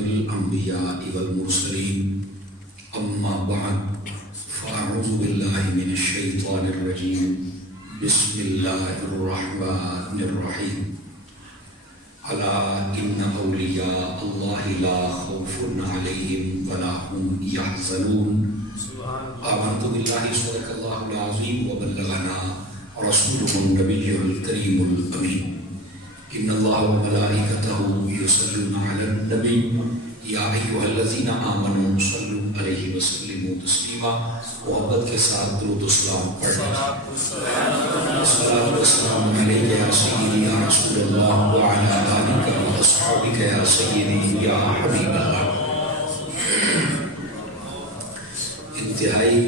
الأنبياء والمرسلين أما بعد فأعوذ بالله من الشيطان الرجيم بسم الله الرحمن الرحيم ألا إن أولياء الله لا خوف عليهم ولا هم يحزنون آمنت بالله صدق الله العظيم وبلغنا رسوله النبي الكريم الأمين إن الله وملائكته يصلون على النبي يا أيها الذين آمنوا صلوا عليه وسلموا تسليما محبت کے ساتھ درود و سلام پڑھیں الصلاة والسلام علیک یا سیدی یا رسول اللہ وعلی آلک و اصحابک یا سیدی یا حبیب اللہ. انتہائی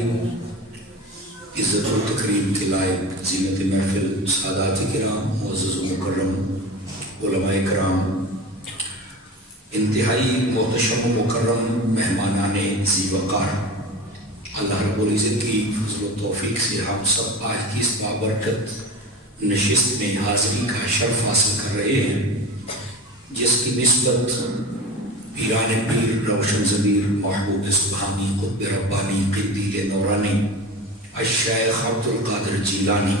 عزت و تکریم کے لائق زینت محفل سادات کرام معزز و مکرم علماء کرام، انتہائی محتشم و مکرم مہمانان ذی وقار، اللہ رب العزت کی فضل و توفیق سے ہم سب آج کی اس بابرکت نشست میں حاضری کا شرف حاصل کر رہے ہیں، جس کی نسبت پیران پیر روشن ضمیر محبوب سبحانی قطب ربانی قدیر نورانی الشیخ عبد القادر جیلانی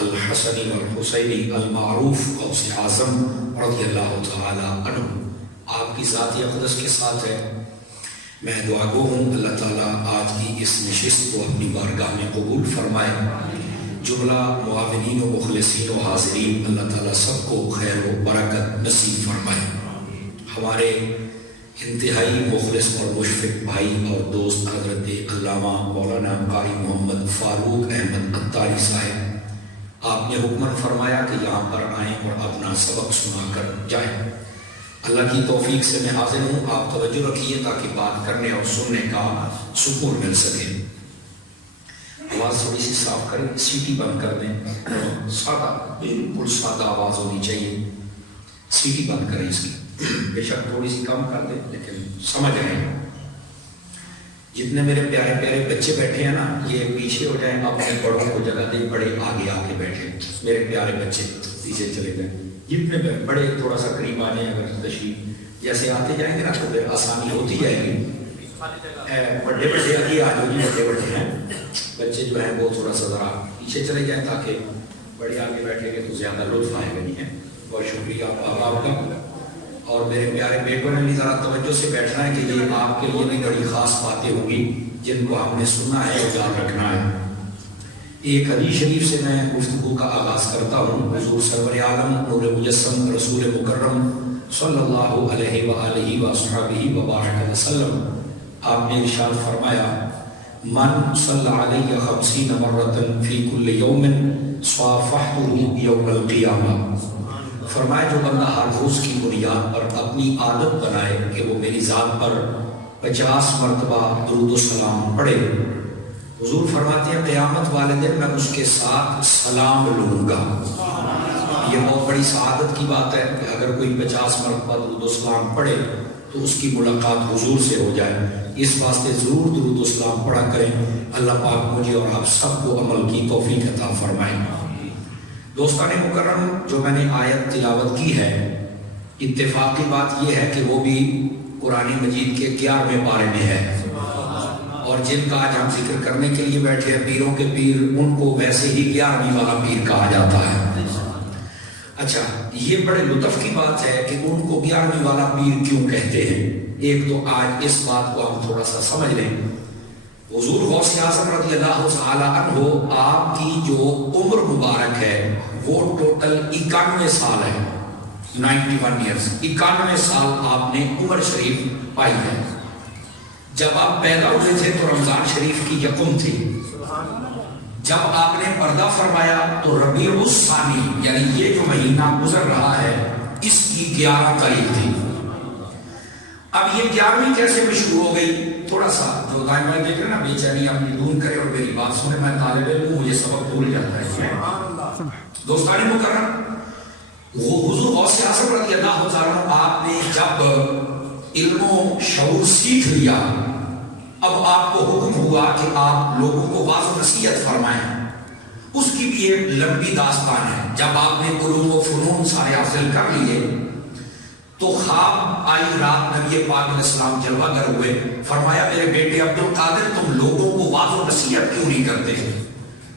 الحسنی والحسینی المعروف غوث اعظم رضی اللہ تعالی عنہ آپ کی ذاتی اقدس کے ساتھ ہے. میں دعا گو ہوں اللہ تعالیٰ آج کی اس نشست کو اپنی بارگاہ میں قبول فرمائے. جملہ معاونین و مخلصین و حاضرین اللہ تعالیٰ سب کو خیر و برکت نصیب فرمائے. ہمارے انتہائی مخلص اور مشفق بھائی اور دوست حضرت علامہ مولانا قاری محمد فاروق احمد عطاری صاحب، آپ نے حکمن فرمایا کہ یہاں پر آئیں اور اپنا سبق سنا کر جائیں. اللہ کی توفیق سے میں حاضر ہوں، آپ توجہ رکھیے تاکہ بات کرنے اور سننے کا سکون مل سکے. آواز تھوڑی سی صاف کریں، سیٹی بند کر دیں، سادہ بالکل سادہ آواز ہونی چاہیے. سیٹی بند کریں اس کی، بے شک تھوڑی سی کم کر دیں لیکن سمجھ رہے ہیں. جتنے میرے پیارے پیارے بچے بیٹھے ہیں نا، یہ پیچھے ہو جائیں، اپنے بڑوں کو جگہ دیں، بڑے آگے آگے بیٹھے. میرے پیارے بچے پیچھے چلے گئے، جتنے بڑے تھوڑا سا قریب آ جائیں. اگر تشریف جیسے آتے جائیں گے نا تو پھر آسانی ہوتی جائے گی. بڑے بڑے آگے آ جاؤ جی، بڑے بڑے ہیں بچے جو ہیں وہ تھوڑا سا ذرا پیچھے چلے جائیں تاکہ بڑے آگے بیٹھیں گے تو زیادہ لطف آئے گا. نہیں ہے، بہت شکریہ آپ کا. اور میرے پیارے بیٹوں نے بھی ذرا توجہ سے بیٹھنا ہے کہ یہ آپ کے لیے بھی بڑی خاص باتیں ہوں گی جن کو ہم نے سننا ہے اور یاد رکھنا ہے. ایک حدیث شریف سے میں گفتگو کا آغاز کرتا ہوں. حضور سرور عالم نور مجسم رسول مکرم صلی اللہ علیہ وآلہ وصحبہ وبارک وسلم، آپ نے ارشاد فرمایا من صلی علیہ 50 مرۃ فی کل یوم صافحتہ یوم القیامہ. فرمایا جو بندہ ہر روز کی بنیاد پر اپنی عادت بنائے کہ وہ میری ذات پر 50 مرتبہ درود و سلام پڑھے، حضور فرماتے ہیں قیامت والے دن میں اس کے ساتھ سلام لوں گا. یہ بہت بڑی سعادت کی بات ہے کہ اگر کوئی 50 مرتبہ درود و سلام پڑھے تو اس کی ملاقات حضور سے ہو جائے. اس واسطے ضرور درود و سلام پڑھا کریں. اللہ پاک مجھے اور آپ سب کو عمل کی توفیق عطا فرمائیں. دوستان مکرم، جو میں نے آیت تلاوت کی ہے، اتفاقی بات یہ ہے کہ وہ بھی قرآن مجید کے 11ویں پارے میں ہے، اور جن کا آج ہم ذکر کرنے کے لیے بیٹھے ہیں پیروں کے پیر، ان کو ویسے ہی 11ویں والا پیر کہا جاتا ہے. اچھا، یہ بڑے لطف کی بات ہے کہ ان کو 11ویں والا پیر کیوں کہتے ہیں. ایک تو آج اس بات کو ہم تھوڑا سا سمجھ لیں. حضور غوث اعظم رضی اللہ تعالی عنہ، آپ کی جو عمر مبارک ہے وہ ٹوٹل 91 سال ہے. 91 ایئرز، 91 سال آپ نے عمر شریف پائی ہے. جب آپ پیدا ہوئے تھے تو رمضان شریف کی یکم تھی. جب آپ نے پردہ فرمایا تو ربیع الثانی، یعنی یہ جو مہینہ گزر رہا ہے، اس کی 11 تاریخ تھی. اب یہ 11ویں کیسے مشروع ہو گئی؟ تھوڑا سا جو دائیں بائیں دیکھ رہے نا، بے چینی اپنی دور کرے اور میری بات سنے. میں طالب علم ہوں، مجھے سبق بھول جاتا ہے. دوستان مکرم، حضور غوث اعظم رضی اللہ تعالیٰ عنہ، آپ نے جب علم و شعور سیکھ لیا، اب آپ کو حکم ہوا کہ آپ لوگوں کو واعظ و نصیحت فرمائیں. اس کی بھی ایک لمبی داستان ہے. جب آپ نے علوم و فنون سارے حاصل کر لیے تو خواب آئی رات، نبی پاک علیہ السلام جلوہ گر ہوئے، فرمایا میرے بیٹے عبد القادر تم لوگوں کو واضح و نصیحت کیوں نہیں کرتے؟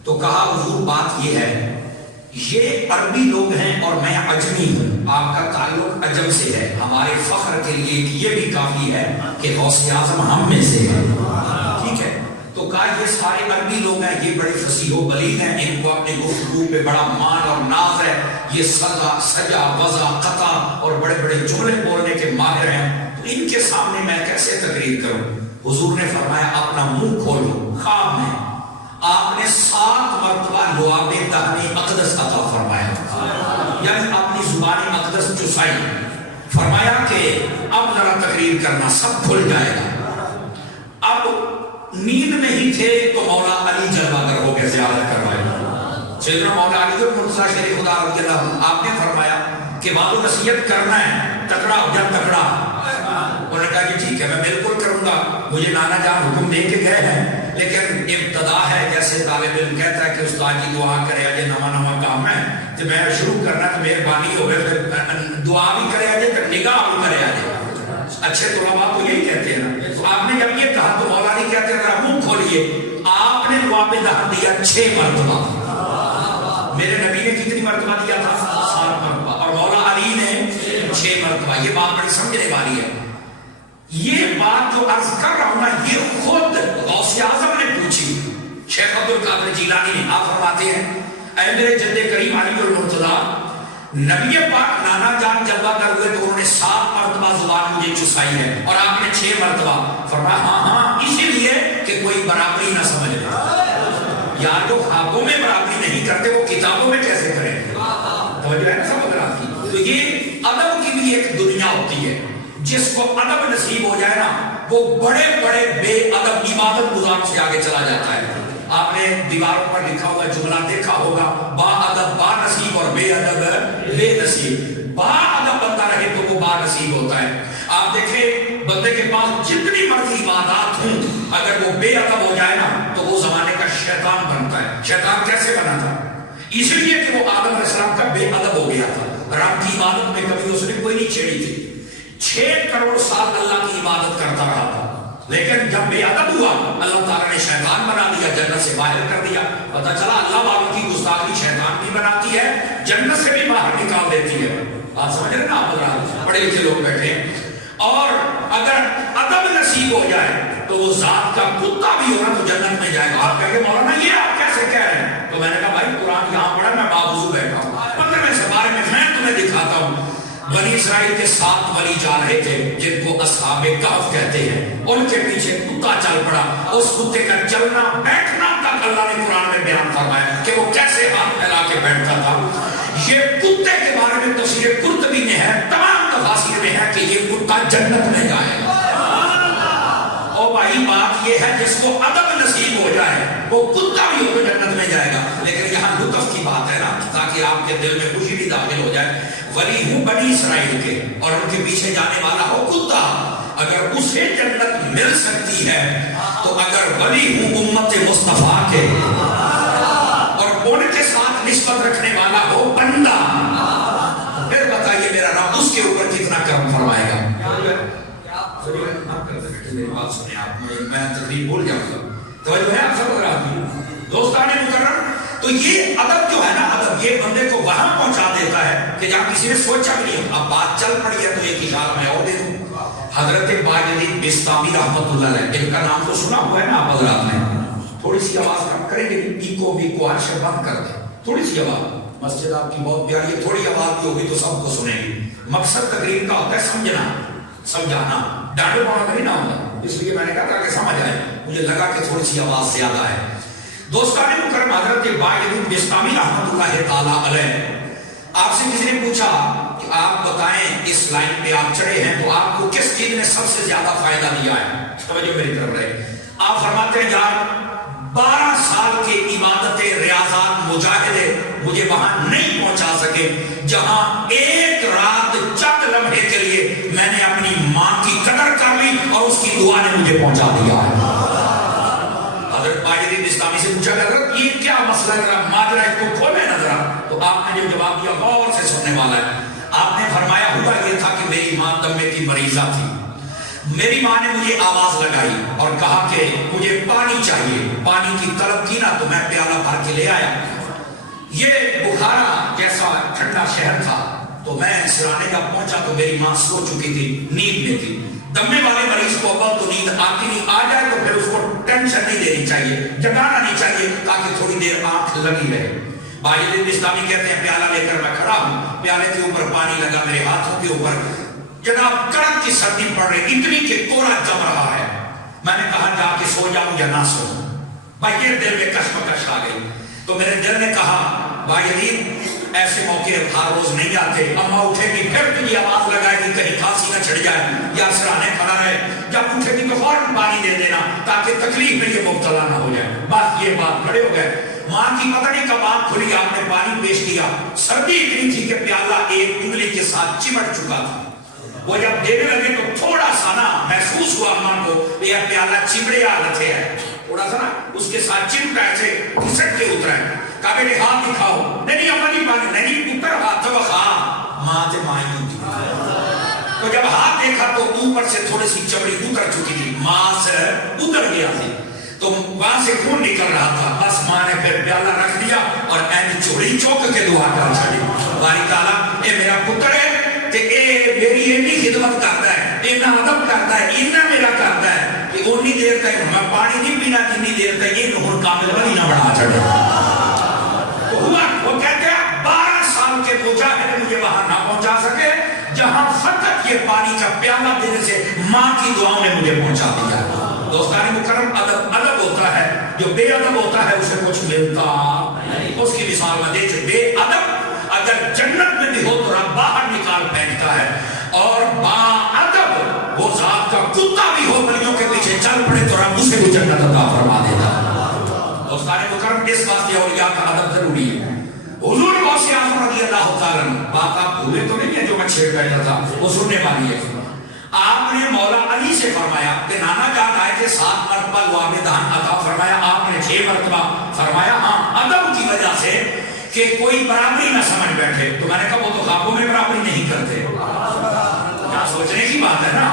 تو کہا حضور بات یہ ہے، یہ عربی لوگ ہیں اور میں عجمی ہوں، آپ کا تعلق عجم سے ہے، ہمارے فخر کے لیے یہ بھی کافی ہے کہ غوث اعظم ہم میں سے ہے، ٹھیک ہے؟ تو کہا یہ سارے عربی لوگ ہیں، یہ بڑے فصیح و بلیغ ہیں، ان کو اپنے گفتگو پہ بڑا مان اور ناز ہے، یہ سجا وضع قطع اور بڑے بڑے جملے بولنے کے ماہر ہیں، تو ان کے سامنے میں کیسے تقریر کروں؟ حضور نے فرمایا اپنا منہ کھولو۔ خواب میں آپ نے 7 مرتبہ لعاب دہن اقدس عطا فرمایا، یعنی اپنی زبان اقدس چسائی، فرمایا کہ اب ذرا تقریر کرنا، سب کھل جائے گا۔ اب نیند میں ہی تھے تو مولا علی جلوہ گر ہو کے زیارت کروائے، سیدنا مولا علی جو مرتضیٰ شریف خدا رضی اللہ عنہ، آپ نے فرمایا کہ وعظ و نصیحت کرنا ہے، تکڑا ہو جا تکڑا۔ انہوں نے کہا کہ ٹھیک ہے میں بالکل کروں گا، مجھے نانا جان حکم دے کے گئے ہیں، لیکن ابتدا ہے، جیسے طالب علم کہتا ہے کہ استاد کی دعا کرے اجے نواں کام ہے تو میں شروع کرنا تو مہربانی ہوئے، دعا بھی کرے اجے تو نگاہ بھی کرے اجے، اچھے طلباء تو یہی کہتے ہیں نا۔ تو آپ نے جب یہ کہا تو مولا علی کہتے ہیں ذرا منہ کھولیے، آپ نے لعاب دہن دیا 6 مرتبہ، میرے نبی نے کتنی مرتبہ دیا تھا؟ 7 مرتبہ، اور مولا علی نے 6 مرتبہ۔ یہ بات بڑی سمجھنے والی ہے، یہ بات جو عرض کر رہا ہوں نا یہ خود غوث اعظم نے پوچھی، شیخ عبد القادر جیلانی نے۔ آپ فرماتے ہیں اے میرے جد کریم علی المرتضیٰ، نبی پاک نانا جان جلوہ گر ہوئے تو انہوں نے 7 مرتبہ زبان مجھے چسائی ہے اور آپ نے 6 مرتبہ۔ فرمایا ہاں اسی لیے کہ کوئی برابری نہ سمجھ لے، یار جو خوابوں میں برابری نہیں کرتے وہ کتابوں میں کیسے کریں؟ توجہ ہے نا سب رات کی؟ تو یہ ادب کی بھی ایک دنیا ہوتی ہے، جس کو ادب نصیب ہو جائے نا وہ بڑے بڑے بے ادب عبادت گزار سے آگے چلا جاتا ہے۔ آپ نے دیواروں پر لکھا ہوا جملہ دیکھا ہوگا، با ادب با نصیب اور بے ادب بے نصیب۔ با ادب بندہ رہے تو وہ با نصیب ہوتا ہے۔ آپ دیکھیں بندے کے پاس جتنی مرضی عبادات ہوں، اگر وہ بے ادب ہو جائے نا تو وہ زمانے کا شیطان بنتا ہے۔ شیطان کیسے بنا تھا؟ اس لیے کہ وہ آدم علیہ السلام کا بے ادب ہو گیا تھا، رب کی عبادت میں کبھی اس نے کوئی نہیں چھیڑی تھی، 6 کروڑ سال اللہ کی عبادت کرتا رہا تھا، لیکن جب بے ادب ہوا اللہ تعالیٰ نے شیطان بنا دیا، جنت سے باہر کر دیا۔ پتہ چلا اللہ والوں کی گستاخی شیطان بھی بناتی ہے، جنت سے بھی باہر نکال دیتی ہے۔ آپ سمجھ رہے نا؟ آپ پڑھے لکھے لوگ بیٹھے ہیں، اور اگر ادب نصیب ہو جائے تو وہ ذات کا کتا بھی ہونا تو جنت میں جائے گا۔ آپ کہیں گے مولانا یہ آپ کیسے کہہ رہے ہیں؟ تو میں نے کہا بھائی قرآن یہاں پڑھا، میں باوضو بیٹھا ہوں، مطلب اس بارے میں تمہیں دکھاتا ہوں۔ بنی اسرائیل کے 7 ولی جا رہے تھے جن کو اصحاب کہف کہتے ہیں، ان کے پیچھے کتا چل پڑا، اس کتے کا چلنا بیٹھنا تک اللہ نے قرآن میں بیان فرمایا کہ وہ کیسے ہاتھ پھیلا کے بیٹھتا تھا۔ یہ کتے کے بارے میں تفسیر قرطبی میں ہے، تمام تفاسیر میں ہے کہ یہ کتا جنت میں جائے گا۔ اور بھائی بات یہ ہے جس کو ادب نصیب ہو جائے وہ کتا بھی ہو تو جنت میں جائے گا، لیکن یہاں لطف کی بات ہے نا، تاکہ آپ کے دل میں خوشی بھی داخل ہو جائے۔ ولی ہوں بنی اسرائیل کے اور ان کے پیچھے جانے والا ہو کتا، اگر اسے جنت مل سکتی ہے تو اگر ولی ہوں امت مصطفیٰ کے اور ان کے ساتھ نسبت رکھنے والا ہو بندہ، پھر بتائیے میرا رب اس کے اوپر کتنا کرم فرمائے گا۔ بات سنیں آپ، میں تقریب بھول جاؤں گا، توجہ ہے آپ سب رات دوستان مکرم۔ تو یہ ادب جو ہے نا، ادب یہ بندے کو وہاں پہنچا دیتا ہے کہ جہاں کسی نے سوچا بھی نہیں۔ اب بات چل پڑی ہے تو ایک اشارہ میں اور دے دوں۔ حضرت باجدین بستامی رحمۃ اللہ علیہ، ان کا نام تو سنا ہوا ہے نا آپ حضرات نے؟ تھوڑی سی آواز کم کریں گے، ایکو بیکو ہر شے بند کر دیں، تھوڑی سی آواز۔ مسجد آپ کی بہت پیاری ہے، تھوڑی آواز بھی ہوگی تو سب کو سنیں گے۔ مقصد تقریر کا ہوتا ہے سمجھنا، سمجھانا، ڈانٹے پانا نہیں نہ ہوتا، اس لیے میں نے کہا تاکہ سمجھ آئے۔ مجھے لگا کہ تھوڑی سی آواز زیادہ ہے۔ دوستان مکرم، حضرت باجدین بستامی رحمۃ اللہ تعالیٰ علیہ، آپ سے کسی نے پوچھا کہ آپ بتائیں اس لائن پہ آپ چڑھے ہیں تو آپ کو کس چیز نے سب سے زیادہ فائدہ دیا ہے؟ توجہ میری طرف رہے۔ آپ فرماتے ہیں یار 12 سال کے عبادتیں، ریاضات، مجاہدے مجھے وہاں نہیں پہنچا سکے جہاں ایک رات چند لمحے کے لیے میں نے اپنی ماں کی قدر کر لی اور اس کی دعا نے مجھے پہنچا دیا ہے۔ حضرت باجدین بستامی سے پوچھا کہ حضرت یہ کیا مسئلہ ہے، ذرا ماجرا اس کو کھولیں نہ ذرا۔ تو آپ نے جو جواب دیا غور سے سننے والا ہے۔ آپ نے فرمایا ہوا یہ تھا تھا کہ میری ماں دمے کی مریضہ تھی. میری ماں نے مجھے آواز لگائی اور کہا کہ مجھے پانی چاہیے. پانی کی طلب کی نا تو میں پیالہ بھر کے لے آیا. یہ بخارا جیسا ٹھنڈا شہر تھا تو میں سرانے کا پہنچا تو میری ماں سو چکی تھی, نیند میں تھی. دمے والے مریض کو اول تو نیند آتی نہیں, آ جائے تو پھر اس کو ٹینشن نہیں دینی چاہیے, جگانا نہیں چاہیے تاکہ تھوڑی دیر آنکھ لگی رہے. باجد بستانی کہتے ہیں پیالہ لے کر میں کھڑا ہوں, پیالے کے اوپر پانی لگا میرے ہاتھوں کے اوپر. جناب کڑک کی سردی پڑ رہی, اتنی کہ کوڑا جم رہا ہے. میں نے کہا جا کے سو جاؤں یا نہ سو. بھائی یہ دل میں کشمکش آ گئی تو میرے دل نے کہا باجد ایسے موقع ہر روز نہیں آتے. اماں اٹھے گی پھر تجھے آواز لگائے گی کہیں کھانسی نہ چڑھ جائے یا سرانے کھڑا رہے. جب اٹھے گی تو فوراً پانی دے دینا تاکہ تکلیف میں یہ مبتلا نہ ہو جائے. بس یہ بات کھڑے ہو گئے. ماں کی پتہ نہیں کب آنکھ کھلی, آپ نے پانی پیش کیا. سردی اتنی تھی کہ پیالہ ایک انگلی کے ساتھ چمٹ چکا تھا. وہ جب دینے لگے تو تھوڑا سا نا محسوس ہوا اماں کو یہ پیالہ چمڑے حالت ہے, تھوڑا سا نا اس کے ساتھ چمٹا ایسے گھسٹ کے اترا ہے. کہا میرے ہاتھ دکھاؤ. نہیں اما نہیں پانی نہیں اتر ہاتھ تو ہاں ماں تے ماں ہی ہوتی. تو جب ہاتھ دیکھا تو اوپر سے تھوڑی سی چمڑی اتر چکی تھی, ماں سے اتر گیا تھی تو وہاں سے خون نکل رہا تھا. بس ماں نے پھر پیالہ رکھ دیا اور این چوڑی چوک کے دعا کر چھڑی. باری تعالیٰ اے میرا پتر ہے کہ اے میری اینی خدمت کرتا ہے, اینا ادب کرتا ہے, اینا میرا کرتا ہے کہ اونی دیر تک میں پانی نہیں پینا جتنی دیر تک یہ نور کامل ولی نہ بڑھا چھڑے. تو ہوا وہ کہتے ہیں 12 سال کے مجاہد مجھے وہاں نہ پہنچا سکے جہاں فقط یہ پانی کا پیالہ دینے سے ماں کی دعاؤں نے مجھے پہنچا دیا. دوستان مکرم ادب ہوتا ہے, جو بے ادب ہوتا ہے اسے کچھ ملتا. اس کی مثال میں دے چکے. بے ادب اگر جنت میں بھی ہو تو رب باہر نکال پھینکتا ہے, اور با ادب وہ ذات کا کتا بھی ہو بلیوں کے پیچھے چل پڑے تو رب اسے بھی جنت عطا فرما دیتا. دوستان مکرم اس واسطے اولیاء کا ادب ضروری ہے. حضور غوث اعظم رضی اللہ تعالیٰ بات آپ بھولے تو نہیں ہے جو میں چھیڑ بیٹھا تھا, وہ سننے والی ہے. آپ نے مولا علی سے فرمایا کہ نانا جان آئے تھے 7 مرتبہ لواب دہن عطا فرمایا, آپ نے 6 مرتبہ فرمایا. ہاں ادب کی وجہ سے کہ کوئی برابری نہ سمجھ بیٹھے. تو میں نے کہا وہ تو خوابوں میں برابری نہیں کرتے, کیا سوچنے کی بات ہے نا.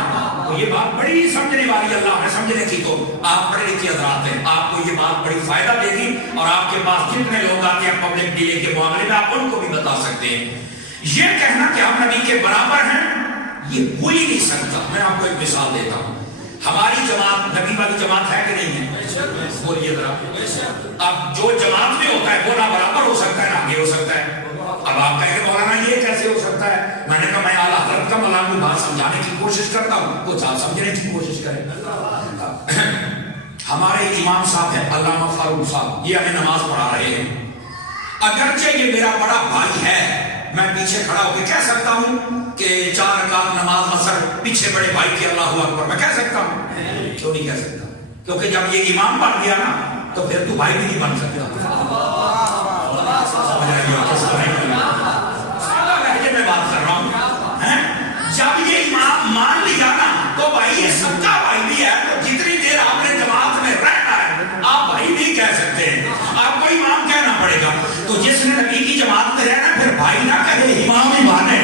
تو یہ بات بڑی سمجھنے والی, اللہ نے سمجھنے کی. تو آپ پڑھے لکھے حضرات ہیں, آپ کو یہ بات بڑی فائدہ دے گی, اور آپ کے پاس جتنے لوگ آتے ہیں پبلک ڈیلے کے معاملے میں آپ ان کو بھی بتا سکتے ہیں. یہ کہنا کہ ہم نبی کے برابر ہیں یہ ہو ہی نہیں سکتا. میں آپ کو ایک مثال دیتا ہوں. ہماری جماعت نبی والی جماعت ہے کہ نہیں ہے؟ بولیے ذرا. اب جو جماعت میں ہوتا ہے وہ نہ برابر ہو سکتا ہے نہ آگے ہو سکتا ہے. اب آپ کہیں گے مولانا یہ کیسے ہو سکتا ہے؟ میں نے کہا میں اعلیٰ حضرت کا ملام بات سمجھانے کی کوشش کرتا ہوں, کچھ آپ سمجھنے کی کوشش کریں. ہمارے امام صاحب ہیں علامہ فاروق صاحب, یہ ہمیں نماز پڑھا رہے ہیں. اگرچہ یہ میرا بڑا بھائی ہے, میں پیچھے کھڑا ہو کے کہہ سکتا ہوں کہ 4 رکعت نماز اثر پیچھے بڑے بھائی کی اللہ اکبر میں کہہ سکتا ہوں. کیوں نہیں کہہ سکتا؟ کیونکہ جب یہ امام بن گیا نا تو پھر تو بھائی بھی نہیں بن سکتا. سادہ لہجے میں بات کر رہا ہوں. جب یہ امام مان لیا نا تو بھائی یہ سچا بھائی بھی ہے, تو جتنی دیر آپ نے جماعت میں رہنا ہے آپ بھائی بھی کہہ سکتے ہیں, آپ کو امام کہنا پڑے گا. تو جس نے نبی کی جماعت میں رہنا پھر بھائی نہ کہے امام ہی مانے.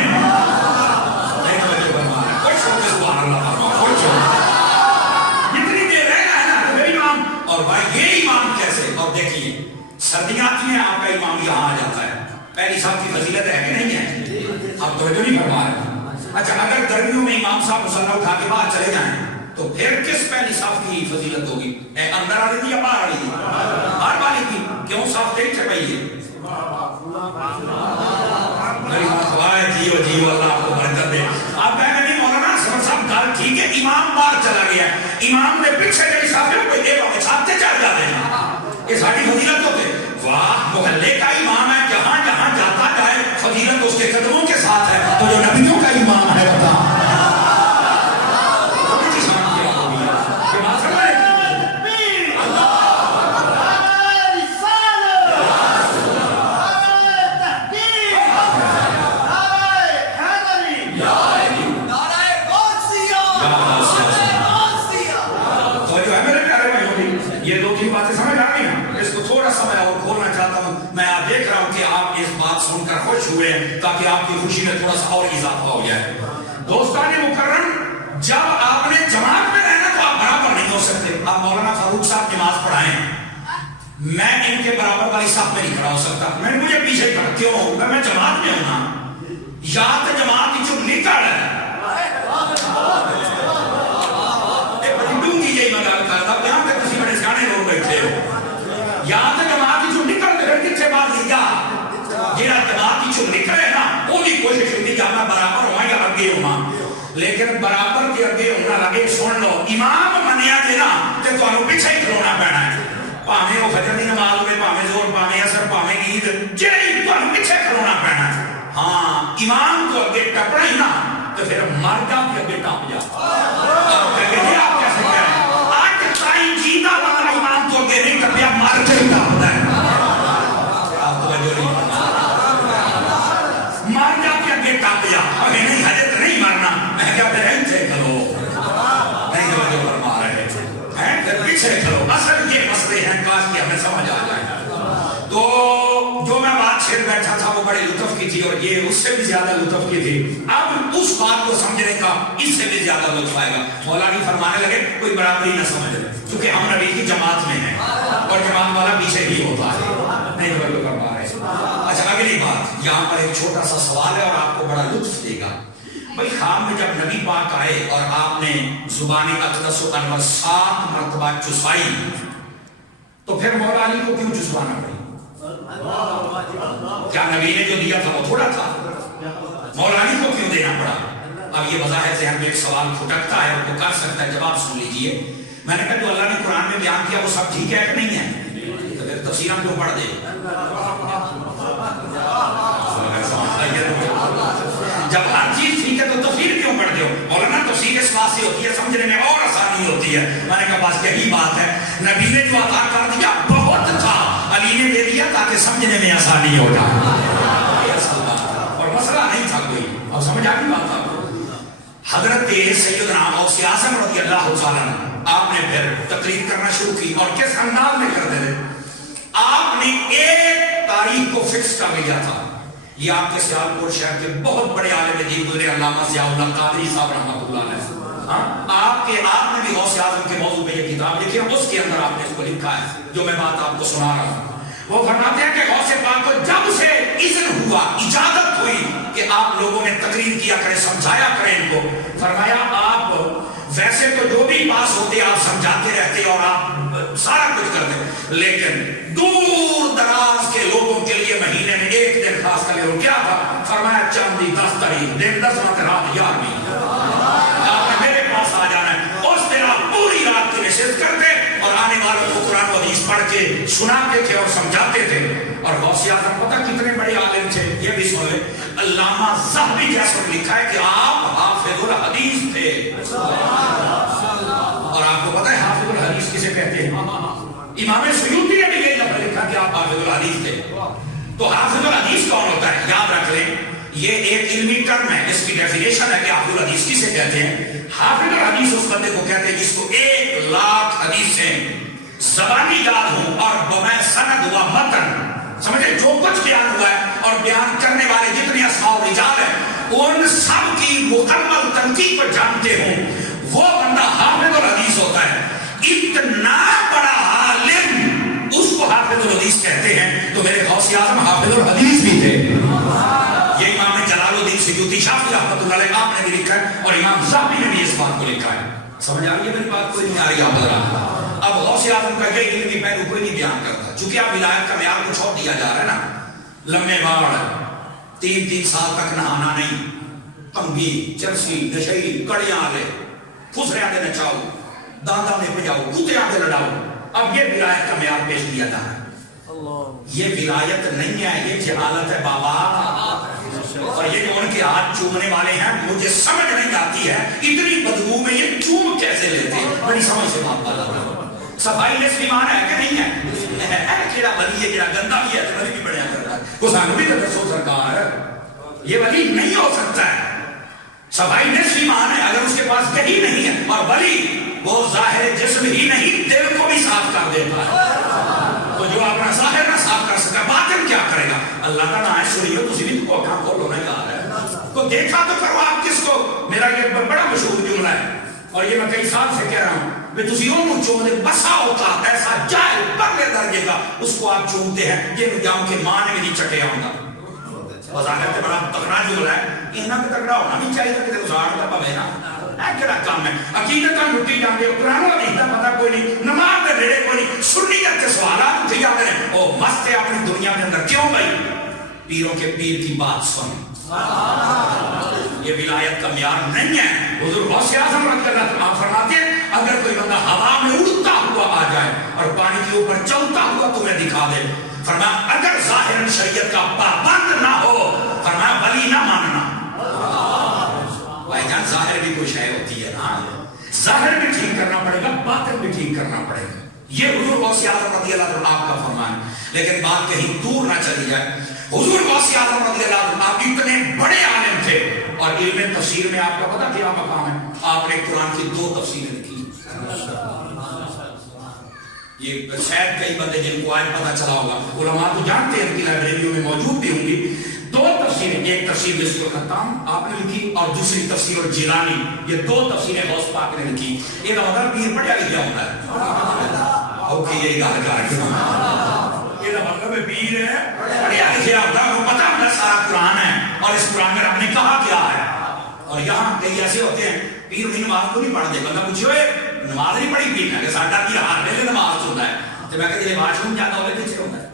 جتنی دیر رہنا ہے نا پھر امام. اور بھائی یہ امام کیسے؟ اور دیکھیے سردیاں آتی ہیں آپ کا امام یہاں آ جاتا ہے. پہلی صاحب کی فضیلت ہے کہ نہیں ہے؟ اب توجہ نہیں فرما رہے. اچھا اگر گرمیوں میں امام صاحب مسلح اٹھا کے باہر چلے جائیں تو پھر کس پہلی صاحب کی فضیلت ہوگی؟ اندر والی تھی یا باہر والی تھی؟ باہر والی تھی. کیوں صاحب تیز چپائیے؟ جیو اللہ آپ کو برکت دے. آپ کہیں گے نہیں مولانا صاحب گل ٹھیک ہے, امام باہر چلا گیا, امام نے پیچھے جڑی صاحب کوئی ایک وقت ساتھ چل جاتے ہیں, یہ ساری فضیلت ہوتے. واہ محلے کا امام ہے, جہاں جہاں جاتا جائے فضیلت اس کے قدموں کے ساتھ ہے. تو جو نبیوں کا امام ہے بتا خوش ہوئے تاکہ آپ کی خوشی میں تھوڑا سا اور اضافہ ہو جائے. دوستان مکرم، جب آپ نے جماعت میں رہنا تو آپ برابر نہیں ہو سکتے. آپ مولانا فاروق صاحب نماز پڑھائیں، میں ان کے برابر والی صاحب میں نہیں کھڑا ہو سکتا. میں مجھے پیچھے کھڑا کیوں ہوں؟ میں جماعت میں ہوں نا. یا تو جماعت کی چپ نکل ہے. بڑی ڈونگی جی میں گل کرتا یہاں تک کسی بڑے سیانے لوگ بیٹھے ہو. یا تو جماعت کی چپ نکل پھر کتنے بات لیا جہاں جماعت کی چپ نکلے نا وہ بھی کوشش ہوتی کہ میں برابر ہوا یا اگے ہوا. لیکن برابر کے اگے ہونا لگے. سن لو امام منیا جے نا تے تانوں پیچھے ہی کھلونا پینا ہے. پاویں وہ فجر دی نماز ہوے، پاویں ظہر، پاویں عصر، پاویں عید، جڑے تانوں پیچھے کھلونا پینا ہے. ہاں امام کو اگے ٹپنا ہی نا تو پھر مردا کے اگے ٹپ جا. یہ آپ کیسے کہہ رہے ہیں؟ آج تائیں جیتا والا امام کو اگے نہیں ٹپیا، مر کے ٹپتا ہے. آپ توجہ نہیں مردا کے اگے ٹپ جا. ابھی نہیں حجت نہیں مرنا. میں کیا پھر ایسے کرو نہیں توجہ فرما رہے ہیں پھر پیچھے کرو. اصل یہ مسئلے ہیں کاش کہ ہمیں سمجھ آ جائے. تو جو میں بات چھیڑ بیٹھا تھا وہ بڑے لطف کی تھی اور یہ اس سے بھی زیادہ لطف کی تھی. اب اس بات کو سمجھنے کا اس سے بھی زیادہ لطف آئے گا. مولانا فرمانے لگے کوئی برابری نہ سمجھ لے کیونکہ ہم نبی کی جماعت میں ہیں اور جماعت والا پیچھے ہی ہوتا ہے. نہیں تو کر پا رہے. اچھا اگلی بات یہاں پر ایک چھوٹا سا سوال ہے اور آپ کو بڑا لطف دے گا. بھائی خواب میں جب نبی پاک آئے اور آپ نے زبان اقدس و انور 7 مرتبہ چسائی تو پھر مولا علی کو کیوں چسوانا پڑی؟ کیا نبی نے جو دیا تھا وہ تھوڑا تھا؟ مولا علی کو کیوں دینا پڑا؟ اب یہ وضاحت ذہن میں ایک سوال کھٹکتا ہے اور وہ کر سکتا ہے. جواب سن لیجئے. میں نے کہا جو اللہ نے قرآن میں بیان کیا وہ سب ٹھیک ہے کہ نہیں ہے؟ تو پھر تفسیریں کیوں پڑھ دے؟ جب ہر چیز ٹھیک ہے تو تفسیر کیوں پڑھ دو؟ مولانا تفسیر اس بات سے ہوتی ہے سمجھنے میں اور آسانی ہوتی ہے. میں نے کہا بس یہی بات ہے. نبی نے جو عطا کر دیا بہت تھا، علی نے دے دیا تاکہ سمجھنے میں آسانی ہو جائے. اور مسئلہ نہیں تھا کوئی. اب سمجھ آ گئی بات آپ کو. حضرت سیدنا غوث اعظم رضی اللہ تعالیٰ آپ نے پھر تقریر کرنا شروع کی اور کس انداز میں کرتے تھے؟ آپ نے ایک تاریخ کو فکس کر لیا تھا. یہ آپ کے سیالکوٹ شہر کے بہت بڑے عالم دین گزرے علامہ ضیاء اللہ قادری صاحب رحمۃ اللہ علیہ. آپ نے بھی غوث اعظم کے موضوع پہ یہ کتاب لکھی ہے. اس کے اندر آپ نے اس کو لکھا ہے جو میں بات آپ کو سنا رہا ہوں. وہ فرماتے ہیں کہ غوث پاک کو جب سے اذن ہوا، اجازت ہوئی کہ آپ لوگوں میں تقریر کیا کریں، سمجھایا کریں ان کو، فرمایا آپ ویسے تو جو بھی پاس ہوتے آپ سمجھاتے رہتے اور آپ سارا کچھ کرتے، لیکن دور دراز کے لوگوں کے لیے مہینے میں ایک دن خاص کر لے. کیا تھا؟ فرمایا چاندی 10 تاریخ دن 10 رات 11ویں آپ نے میرے پاس آ جانا ہے. اس دن آپ پوری رات کی نشست کرتے اور آنے والوں کو قرآن و حدیث پڑھ کے سناتے تھے اور سمجھاتے تھے. اور غوث اعظم پتہ کتنے بڑے عالم تھے یہ بھی سن لیں. علامہ ذہبی جیسا لکھا ہے کہ آپ حافظ الحدیث تھے. اور آپ کو پتہ ہے حافظ الحدیث کسے کہتے ہیں؟ امام سیوطی نے بھی یہ لفظ لکھا کہ آپ حافظ الحدیث تھے. تو حافظ الحدیث کون ہوتا ہے؟ یاد رکھ لیں یہ ایک علمی ٹرم ہے. اس کی ڈیفینیشن ہے کہ حافظ الحدیث کسے کہتے ہیں. حافظ الحدیث اس بندے کو کہتے ہیں جس کو 1,00,000 حدیثیں زبانی یاد ہوں اور بمع سند و متن سمجھے جو کچھ بیان ہوا ہے اور بیان کرنے والے جتنے اسماء و رجال ہیں ان سب کی مکمل تنقیح کو جانتے ہوں. وہ بندہ حافظ الحدیث ہوتا ہے. اتنا بڑا عالم اس کو حافظ الحدیث کہتے ہیں. تو میرے غوث اعظم حافظ الحدیث بھی تھے. یہ امام جلال الدین سیوطی شافعی رحمۃ اللہ علیہ آپ نے بھی لکھا ہے اور امام ذہبی نے بھی اس بات کو لکھا ہے. سمجھ آ رہی ہے میری بات؟ کوئی نہیں آ رہی آپ حضرات؟ اب غوث اعظم کا یہ علمی پہلو کوئی نہیں بیان کرتا چونکہ اب ولایت کا معیار کچھ اور دیا جا رہا ہے نا. لمبے باڑ 3 سال تک نہانا نہیں، کنگھی چرسی نشئی کڑیاں لے پھسریاں دے نچاؤ داندا میں پجاؤ کتیاں دے لڑاؤ. اب یہ ولایت کا معیار پیش کیا جا رہا ہے. یہ ولایت نہیں ہے، یہ جہالت ہے بابا. اور یہ جو ان کے ہاتھ چومنے والے ہیں مجھے سمجھ نہیں آتی ہے اتنی بدبو میں یہ چوم کیسے لیتے ہیں. بڑی سمجھ سے بات والا صفائی نصف ایمان ہے کہ نہیں ہے؟ کیڑا ولی ہے کیڑا گندا بھی ہے تو ولی بھی بڑھیا کرتا ہے. وہ سانو بھی تو دسو سرکار یہ ولی نہیں ہو سکتا ہے. صفائی نصف ایمان ہے. اگر اس کے پاس یہی نہیں ہے اور ولی وہ ظاہر جسم ہی نہیں دل کو بھی صاف کر دیتا ہے. تو جو اپنا ظاہر نہ صاف کر سکتا باطن کیا کرے گا؟ اللہ کا نام ہے سنیو تسی بھی کو اکھاں کھولو نہیں آ رہا ہے. تو دیکھا تو کرو آپ کس کو. میرا یہ بڑا مشہور جملہ ہے اور یہ میں کئی سال سے کہہ رہا ہوں کہ تسی انہوں چوندے بسا ہوتا ایسا جائے پرلے درجے کا اس کو آپ چونتے ہیں یہ جاؤں کے مانے میں نہیں چٹے آؤں گا. وضاحت ہے بڑا تکڑا جملہ ہے. انہاں پہ تکڑا ہونا نہیں چاہیے کہ گزار کا پوے نا کہڑا کام ہے. عقیدت لٹی جاندے قرآن و حدیث دا پتہ کوئی نہیں, نماز دے نیڑے کوئی نہیں, سنیت کے سوالات اٹھ جاتے ہیں. او مست ہے اپنی دنیا کے اندر. کیوں بھائی؟ پیروں کے پیر کی بات سن. یہ ولایت کا معیار نہیں ہے. حضور غوث اعظم رضی اللہ عنہ فرماتے ہیں اگر کوئی بندہ ہوا میں اڑتا ہوا آ جائے اور پانی کے اوپر چلتا ہوا تمہیں دکھا دے, فرمایا اگر ظاہر شریعت کا پابند نہ ہو, فرمایا ولی نہ ماننا. بھائی جان ظاہر بھی کوئی شے ہوتی ہے نا, ظاہر بھی ٹھیک کرنا پڑے گا, باطن بھی ٹھیک کرنا پڑے گا. یہ حضور غوث اعظم رضی اللہ عنہ آپ کا فرمان ہے. لیکن بات کہیں دور نہ چلی جائے. حضور غوث اعظم رضی اللہ عنہ آپ اتنے بڑے عالم تھے اور علم تفسیر میں آپ کا پتہ کیا مقام ہے؟ آپ نے قرآن کی 2 تفسیریں لکھی. یہ شاید کئی بندے جن کو آج پتہ چلا ہوگا, علماء تو جانتے ہیں ان کی لائبریریوں میں موجود بھی ہوں گی. 2 تفسیریں, ایک تفسیر مصر الختام آپ نے لکھی اور دوسری تفسیر الجیلانی. یہ 2 تفسیریں غوث پاک نے لکھی. یہ تو مطلب پیر پڑھیا لکھا ہوتا ہے. اوکے یہ گال کر یہ تو مطلب پیر ہے پڑھیا لکھا ہوتا ہے, وہ پتہ ہوتا سارا قرآن ہے اور اس قرآن میں رب نے کہا کیا ہے. اور یہاں کئی ایسے ہوتے ہیں پیر بھی نماز کو نہیں پڑھتے. بندہ پوچھے ہوئے نماز نہیں پڑھی پیر نے کہ ساڈا پیر ہر ویلے نماز ہوتا ہے. تو میں کہتے ہیں واش روم جاتا ہوئے پیچھے ہوتا ہے.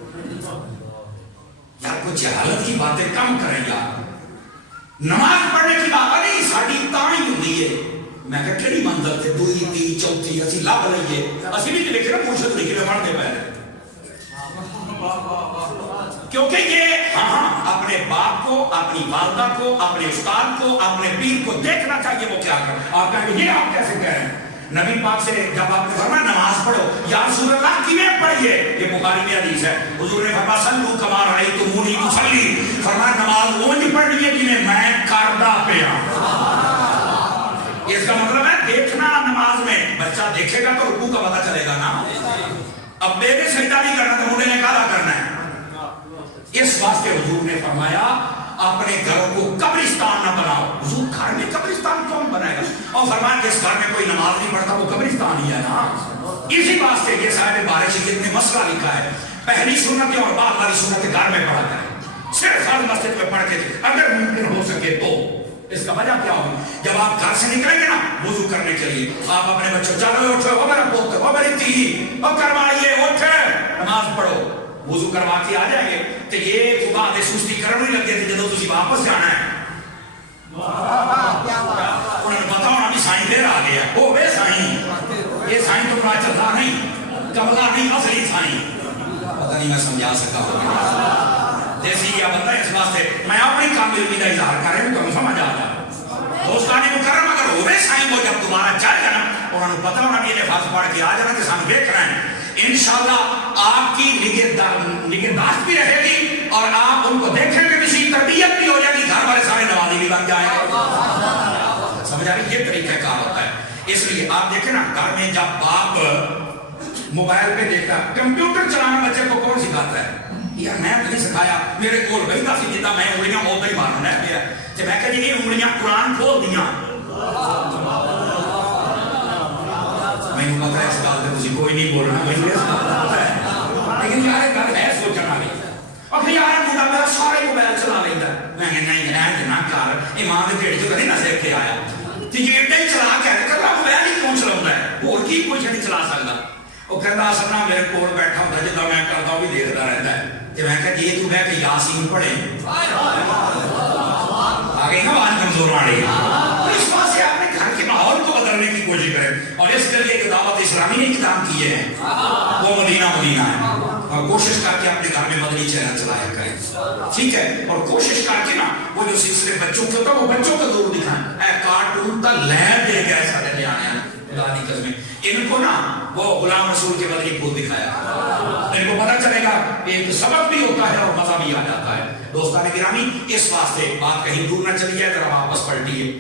یار کوئی جہالت کی باتیں کم کریں یار. نماز پڑھنے کی بات نہیں ساڈی تاں ہی ہوندی ہے. میں کہا کہڑی منزل تے 2 3 4 اسی لب لئیے اسی بھی لکھ رہے مرشد لکھ رہے پڑھتے پہ کیونکہ یہ اپنے باپ کو, اپنی والدہ کو, اپنے استاد کو, اپنے پیر کو دیکھنا چاہیے وہ کیا کر. آپ کہیں یہ آپ کیسے کہہ رہے ہیں؟ نبی پاک سے جب آپ نے فرمایا نماز پڑھو, یا رسول اللہ کیویں پڑھیے؟ یہ بخاری میں حدیث ہے. حضور نے فرمایا صلو کما رأیتمونی اصلی, فرمایا نماز اونج پڑھنی ہے جنہیں میں کردا پیا. اس کا مطلب ہے دیکھنا نماز میں. بچہ دیکھے گا تو رکوع کا پتہ چلے گا نا. اب بیٹے سجدہ نہیں کرنا تو منڈے نے کالا کرنا ہے. اس واسطے حضور نے فرمایا اپنے گھروں کو قبرستان نہ بناؤ. حضور گھر میں قبرستان کون بنائے گا؟ اور فرمایا جس گھر میں کوئی نماز نہیں پڑھتا وہ قبرستان ہی ہے نا. اسی واسطے یہ صاحب بارِ شریعت نے مسئلہ لکھا ہے, پہلی سنت اور بعد والی سنت گھر میں پڑھا کریں, صرف ہر مسجد میں پڑھ کے اگر ممکن ہو سکے تو. اس کا وجہ کیا ہوگی؟ جب آپ گھر سے نکلیں گے نا وضو کرنے کے لیے, آپ اپنے بچوں چلو اٹھو, وہ میرا پوت, وہ میری تھی, وہ کروائیے, اٹھے نماز پڑھو. وضو کروا کے آ جائیں گے تو یہ بات سستی کرنے نہیں لگے تھے جب تسی واپس جانا ہے. انہوں نے پتا ہونا بھی سائیں پھر آ گیا. او بے سائیں, یہ سائیں تو بڑا چلتا نہیں, کملا نہیں, اصلی سائیں. پتہ نہیں میں سمجھا سکا جیسی یہ بندہ. اس واسطے میں اپنی کامل کا اظہار کر رہا ہوں تو سمجھ آ جائے. دوستانی مکرم اگر ہوئے سائیں کو جب دوبارہ چل جانا, انہوں نے پتا ہونا بھی یہ لفاظ پڑھ کے آ جانا کہ سامنے دیکھ رہے ہیں. انشاءاللہ آپ کی نگہداشت بھی رہے گی اور آپ ان کو دیکھیں گے, کسی تربیت بھی ہو جائے گی, گھر والے سارے نمازی بھی بن جائیں گے. سمجھ آ رہی؟ یہ طریقہ کار ہوتا ہے. اس لیے آپ دیکھیں نا گھر میں جب باپ موبائل پہ دیکھتا, کمپیوٹر چلانا بچے کو کون سکھاتا ہے؟ یار میں نہیں سکھایا, میرے کو بہتا سی جتا میں انگلیاں ہوتا ہی مارنا ہے پیا. جب میں کہا جی یہ انگلیاں قرآن کھول دیاں, میں نے پتا ہے اس بات میں تجھے کوئی نہیں بول رہا, لیکن یار گل ہے سوچنا بھی. اور پھر یار مجھا میرا سارے موبائل چلا لیتا, میں نے نہیں رہن نہ کر ایمان کے پیڑ جو کدی نہ سیکھ کے آیا تو یہ ایڈا ہی چلا کے آیا کرتا موبائل ہی کون چلاؤں ہے, اور کی کوئی نہیں چلا سکتا. وہ کہتا اصل نہ میرے کول بیٹھا ہوتا ہے جدا میں کرتا بھی دیکھتا رہتا ہے. تو میں کہا یہ تو بہ کے یاسین پڑھے آگے نا آج کمزور آڑی. اس واسطے آپ نے گھر کے ماحول کو بدلنے کی کوشش کریں, اور اس کے لیے دعوت اسلامی نے اقدام کیے ہیں وہ مدینہ ہے, اور کوشش کر کے اپنے گھر میں مدنی چینل چلایا کریں. ٹھیک ہے, اور کوشش کر کے نا وہ جو سلسلے بچوں کے ہوتا ہے وہ بچوں کو ضرور دکھائیں. اے کارٹون تا لہر دے گیا ایسا دے آنے ہیں خدا کی قسم. ان کو نا وہ غلام رسول کے مدنی پھول دکھایا, ان کو پتہ چلے گا ایک سبق بھی ہوتا ہے اور مزہ بھی آ جاتا ہے. دوستان گرامی, اس واسطے بات کہیں دور نہ چلی جائے, ذرا واپس پلٹیے.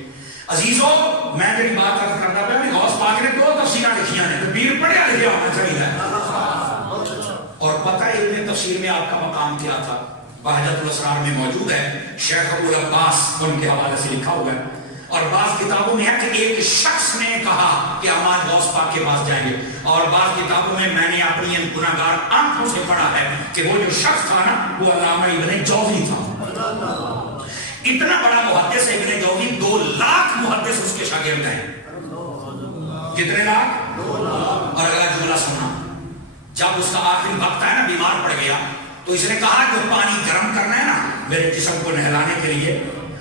عزیزو, میں جب بات کرتا پہ غوث پاک نے 2 تفسیریں لکھیاں نے, تو پیر پڑھیا لکھیا ہونا چاہیے. اور پتہ ہے علم تفسیر میں آپ کا مقام کیا تھا؟ بہجت الاسرار میں موجود ہے، شیخ ابو العباس ان کے حوالے سے لکھا ہوا ہے، اور بعض کتابوں میں ہے کہ ایک شخص نے کہا کہ ہم غوث پاک کے پاس جائیں گے، اور بعض کتابوں میں نے اپنی ان گناہگار آنکھوں سے پڑھا ہے کہ وہ جو شخص تھا نا وہ علامہ ابن جوزی تھا۔ اتنا بڑا محدث ہے ابن جوزی، 2 لاکھ محدث اس کے شاگرد ہیں۔ کتنے لاکھ؟ اور اگلا جملہ سننا، جب اس کا آخری وقت ہے نا بیمار پڑ گیا تو اس نے کہا جو پانی گرم کرنا ہے نا میرے جسم کو نہلانے کے لیے،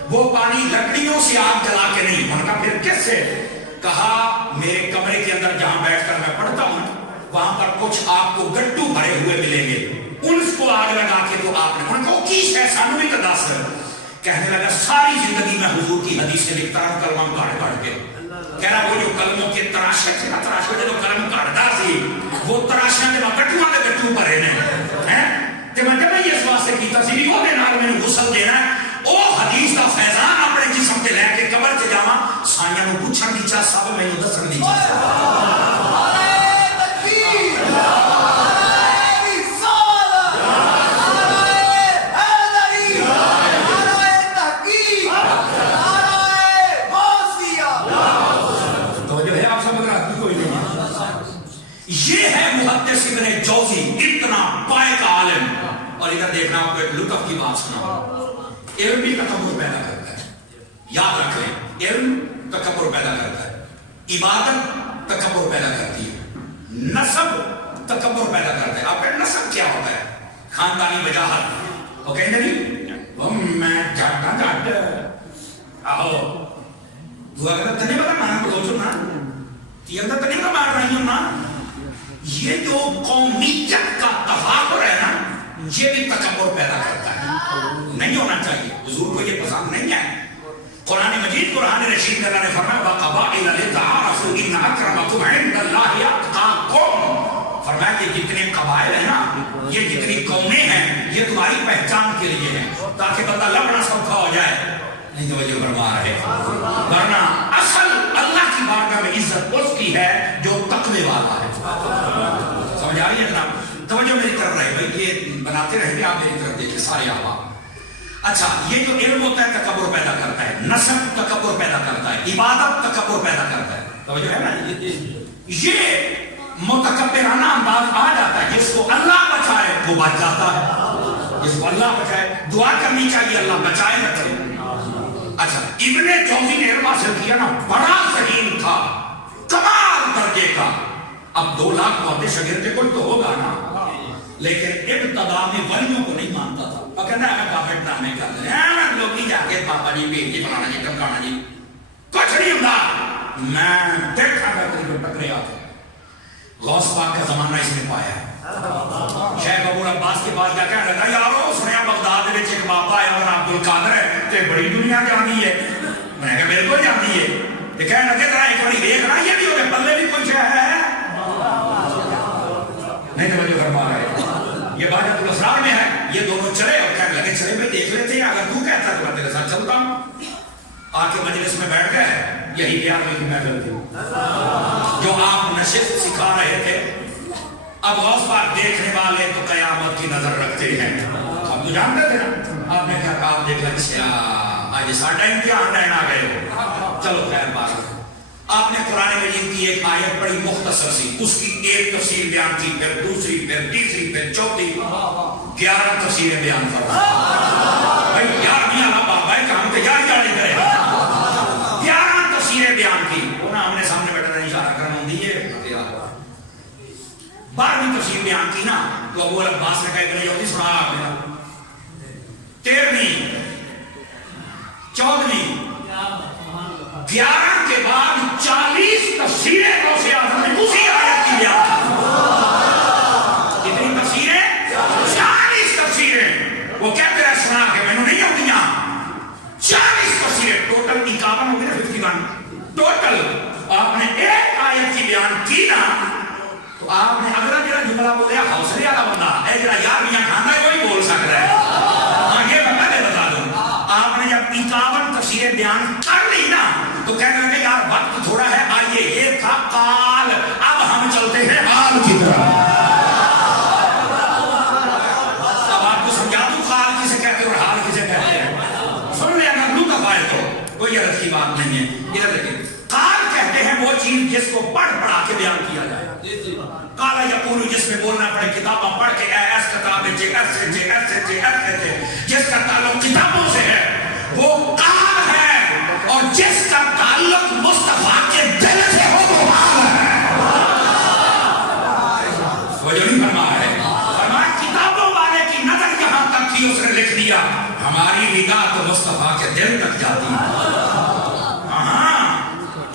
وہ پانی لکڑیوں سے آگ جلا کے نہیں۔ انہوں نے کہا پھر کس سے؟ کہا میرے کمرے کے اندر جہاں بیٹھ کر میں پڑھتا ہوں وہاں پر کچھ آپ کو گٹو بھرے ہوئے ملیں گے، ان کو آگ لگا کے تو آپ نے، انہوں نے کہا کی ہے سانو بھی دس۔ کہنے لگا ساری زندگی میں حضور کی حدیثیں لکھتا رہا کلمہ کاٹ کاٹ کے، کہہ رہا وہ جو کلموں کے تراشے تھے نا، تراشے جو کلم کاٹتا سی وہ تراشیاں دے گٹوਆਂ دے گٹو بھرے نے ہیں تے میں جب اس واسطے کیتا سی بھی وہ دے نال میں غسل دینا ہے، او حدیث دا فیضان اپنے جسم تے لے کے قبر تے جاواں، سائیاں نوں پوچھن دی چاہ سب مینوں دسن دی چاہ۔ یہ ہے محدث ابن جوزی، اتنا پائے کا عالم۔ اور ادھر دیکھنا آپ کو ایک لطف کی بات سنا، علم بھی تکبر پیدا کرتا ہے، یاد رکھ لیں علم تکبر پیدا کرتا ہے، عبادت تکبر پیدا کرتی ہے، نسب تکبر پیدا کرتا ہے۔ آپ کا نسب کیا ہوتا ہے؟ خاندانی وجاہت، وہ کہیں نہیں میں جاتا جاتا آہو وہ اگر تنے بتا مانا کو دوچو نا یہ اگر تنے بتا مار رہی ہوں نا، یہ جو قومیت کا تفاخر ہے نا یہ بھی تکبر پیدا کرتا ہے، نہیں ہونا چاہیے، حضور کو یہ پسند نہیں ہے۔ قرآن مجید قرآن رشید میں اللہ نے فرمایا وَقَبَائِلَ لِتَعَارَفُوا إِنَّ أَكْرَمَكُمْ عِندَ اللَّهِ أَتْقَاكُمْ، فرمایا کہ جتنے قبائل ہیں نا، یہ جتنی قومیں ہیں یہ تمہاری پہچان کے لیے ہیں، تاکہ بندہ لبنا سوکھا ہو جائے، نہیں تو وجہ فرما رہے، ورنہ اصل اللہ کی بارگاہ میں عزت اس کی ہے جو تقوی والا ہے۔ سمجھ آ رہی ہے جناب؟ توجہ میری طرف رہے بھائی، یہ بناتے رہیں گے آپ میری طرف دیکھیں سارے احباب۔ اچھا یہ جو علم ہوتا ہے تکبر پیدا کرتا ہے، نسب تکبر پیدا کرتا ہے، عبادت تکبر پیدا کرتا ہے، توجہ ہے نا؟ یہ متکبرانہ انداز آ جاتا ہے، جس کو اللہ بچائے وہ بچ جاتا ہے، جس کو اللہ بچائے دعا کرنی چاہیے اللہ بچائے رکھے۔ اچھا ابن جوزی نے علم حاصل کیا نا، بڑا ذہین تھا، کمال درجے کا، اب 2 لاکھ محدث شاگرد کوئی تو ہوگا نا، لیکن ابتدا میں ولیوں کو نہیں مانتا تھا، اور کہنا ہے بابا ڈرامے کر رہے ہیں لوگ ہی جا کے بابا جی بیٹی فلانا جی ٹمکانا جی کچھ نہیں ہوتا، میں دیکھا گا تیرے کو ٹکرے آتے۔ غوث پاک کا زمانہ اس نے پایا، شیخ ابو العباس کے پاس جا کہنے لگا یارو سنیا بغداد میں ایک بابا ہے اور عبد القادر ہے تے بڑی دنیا جانتی ہے، میں نے کہا بالکل جانتی ہے، یہ کہنے لگے ذرا ایک بڑی دیکھنا یہ بھی ہوگے پلے بھی کچھ ہے، نہیں تو مجھے فرما رہے یہ بہجت الاسرار میں ہے۔ یہ دونوں چلے اور کہنے لگے چلے بھائی دیکھ لیتے ہیں، اگر تو کہتا ہے تو میں تیرے ساتھ چلتا ہوں۔ آ کے مجلس میں بیٹھ گئے، یہی پیار میں کی محفل تھی جو آپ نشست سکھا رہے تھے۔ اب غوث پاک دیکھنے والے تو قیامت کی نظر رکھتے ہیں، آپ تو جانتے تھے نا، آپ نے کہا کہ آپ دیکھ اچھا آج ساڑھا امتحان رہنا آ گئے ہو، چلو خیر بات۔ آپ نے قرآن مجید کی ایک آیت پڑھی مختصر سی، اس کی ایک تفسیر بیان کی، پھر دوسری، پھر تیسری، پھر چوتھی، 11 تفسیریں بیان کرو بھائی 11 بابا ہے کام تیار جانے کرے، 11 تفسیریں بیان کی، انہاں ہم نے سامنے بیٹھا نہیں اشارہ کرنا ہوں دیئے 12ویں تفسیر بیان کی نا، تو ابو العباس نے کہا ابن جوزی سنا آپ نے 13ویں 14ویں 11 کے بعد 40 تفسیریں غوث اعظم نے اسی آیت کی بیان کی۔ کتنی تفسیریں؟ 40 تفسیریں، وہ کہتے ہیں سنا کہ میں نے نہیں ہوتیاں 40 تفسیریں، ٹوٹل 51 ہوگی نا 51 ٹوٹل۔ آپ نے ایک آیت کی بیان کی نا تو آپ نے اگلا جڑا جملہ بولیا حوصلے والا بندہ ہے جڑا 11 کھانا ہے وہی بول سکتا ہے، ہاں یہ میں پہلے بتا دوں۔ آپ نے جب 51 تفسیریں بیان کر لی نا تو کہنے لگے یار وقت تھوڑا ہے، آئیے یہ تھا قال، اب ہم چلتے ہیں حال کی طرح۔ اب آپ کو سمجھا دوں قال کسے زمانے میں. ادھر دیکھیں, قال کہتے ہیں وہ چیز جس کو پڑھ پڑھا کے بیان کیا جائے. قال یقول جس میں بولنا پڑے کتاباں پڑھ کے ایس کتاب جس کا تعلق کتابوں سے ہے وہ قال ہے, اور جس کا تعلق مصطفیٰ کے دل سے ہو وہ قال ہے. وہ جو نہیں فرمایا ہے, فرمایا کتابوں والے کی نظر یہاں تک تھی, اس نے لکھ دیا, ہماری نگاہ تو مصطفیٰ کے دل تک جاتی ہے.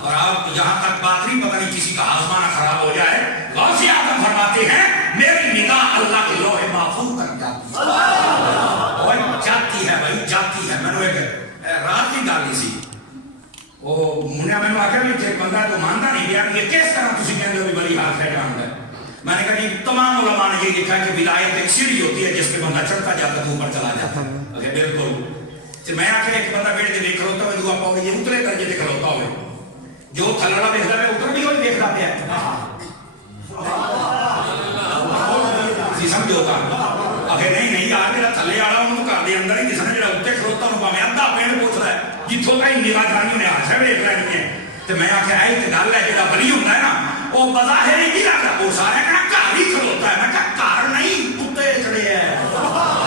اور آپ یہاں تک بات نہیں, پتہ نہیں کسی کا آزمانہ خراب ہو جائے. غوث اعظم فرماتے ہیں میری نگاہ اللہ کے لوح محفوظ تک جاتی ہے. جاتی ہے بھائی, جاتی ہے. میں نے ایک رات کی گالی سی, وہ منیا میں آ کر ایک بندہ تو مانتا نہیں یار یہ کس طرح تسی کہتے ہو بڑی ہاتھ ہے جانتا ہے. میں نے کہا کہ تمام علماء نے یہ لکھا کہ ولایت ایک سیڑھی ہوتی ہے جس پہ بندہ چڑھتا جاتا ہے اوپر چلا جاتا ہے. بالکل. میں آخر ایک بندہ بیٹھ کے دیکھ کھلوتا ہوئے دعا پاؤ گے, یہ اترے درجے سے کھلوتا ہوئے جو تھلڑا دیکھتا ہے اتر بھی ہوئی دیکھتا پیا سمجھو گا. اگر نہیں یار میرا تھلے والا انہوں گھر کے اندر ہی کسی نے جڑا اتنے کھلوتا ہوں پاویں ادھا پینڈ پوچھ رہا ہے جتوں کا ہی نگاہ جانی نے ہاتھ ہے دیکھ رہی ہے. تو میں آخیا یہ گل ہے جہاں بلی ہوتا ہے نا وہ بظاہر ہی نہیں لگتا, وہ سارے کہنا گھر ہی کھلوتا ہے. میں کہا گھر نہیں کتے چڑے ہے.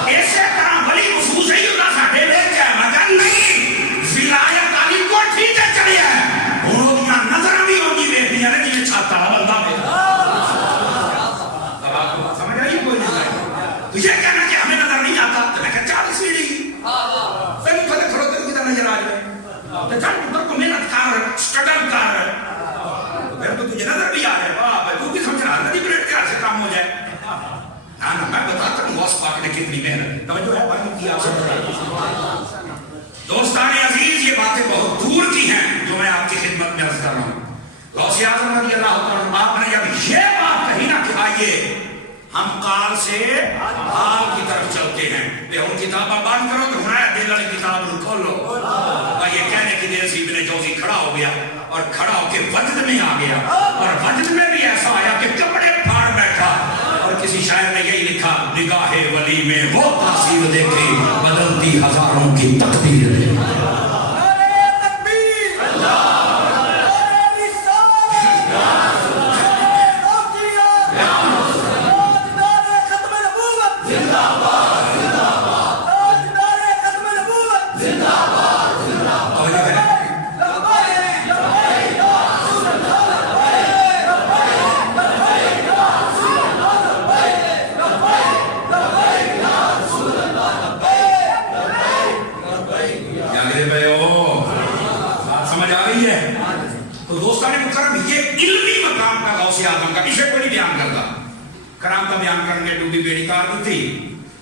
اسی طرح بلی محسوس نہیں ہوتا ساڈے ویچ ہے. میں کہا نہیں, ولایت والی کوٹھی تے چڑھے ہے. ہوں وہ نظر بھی ہوگی ویکھنی ہے جی چھاتا بندہ سمجھ آئی کوئی نہیں. یہ کہنا کہ ہمیں نظر نہیں آتا, تو میں کہا 40 سیڑھی تینوں تھوڑے کھڑوتے کی طرح نظر آ جائے تو چل پتر کو محنت کر اسٹرگل کر پھر تو تجھے نظر بھی آ رہے. واہ بھائی تو بھی سمجھ رہا ہے بریڈ کے سے کام ہو جائے. ہاں نا, میں بتاتا ہوں غوث پاک نے کتنی محنت توجہ ہے بھائی کی آپ سے. دوستان عزیز یہ باتیں بہت دور کی ہیں جو میں آپ کی خدمت میں عرض کر رہا ہوں. غوث اعظم رضی اللہ عنہ آپ نے جب یہ بات کہی نا کہ آئیے ہم قال سے حال کی طرف چلتے ہیں, ہم کتابیں بند کرو تو ہمارا دل والی کتاب کھولو. اور یہ کہنے کی دیر سے ابن جوزی کھڑا ہو گیا اور کھڑا ہو کے وجد میں آ گیا, اور وجد میں بھی ایسا آیا کہ کپڑے پھاڑ بیٹھا. اور کسی شاعر نے یہی لکھا, نگاہ ولی میں وہ تاثیر دیکھے بدلتی ہزاروں کی تقدیر دیکھے.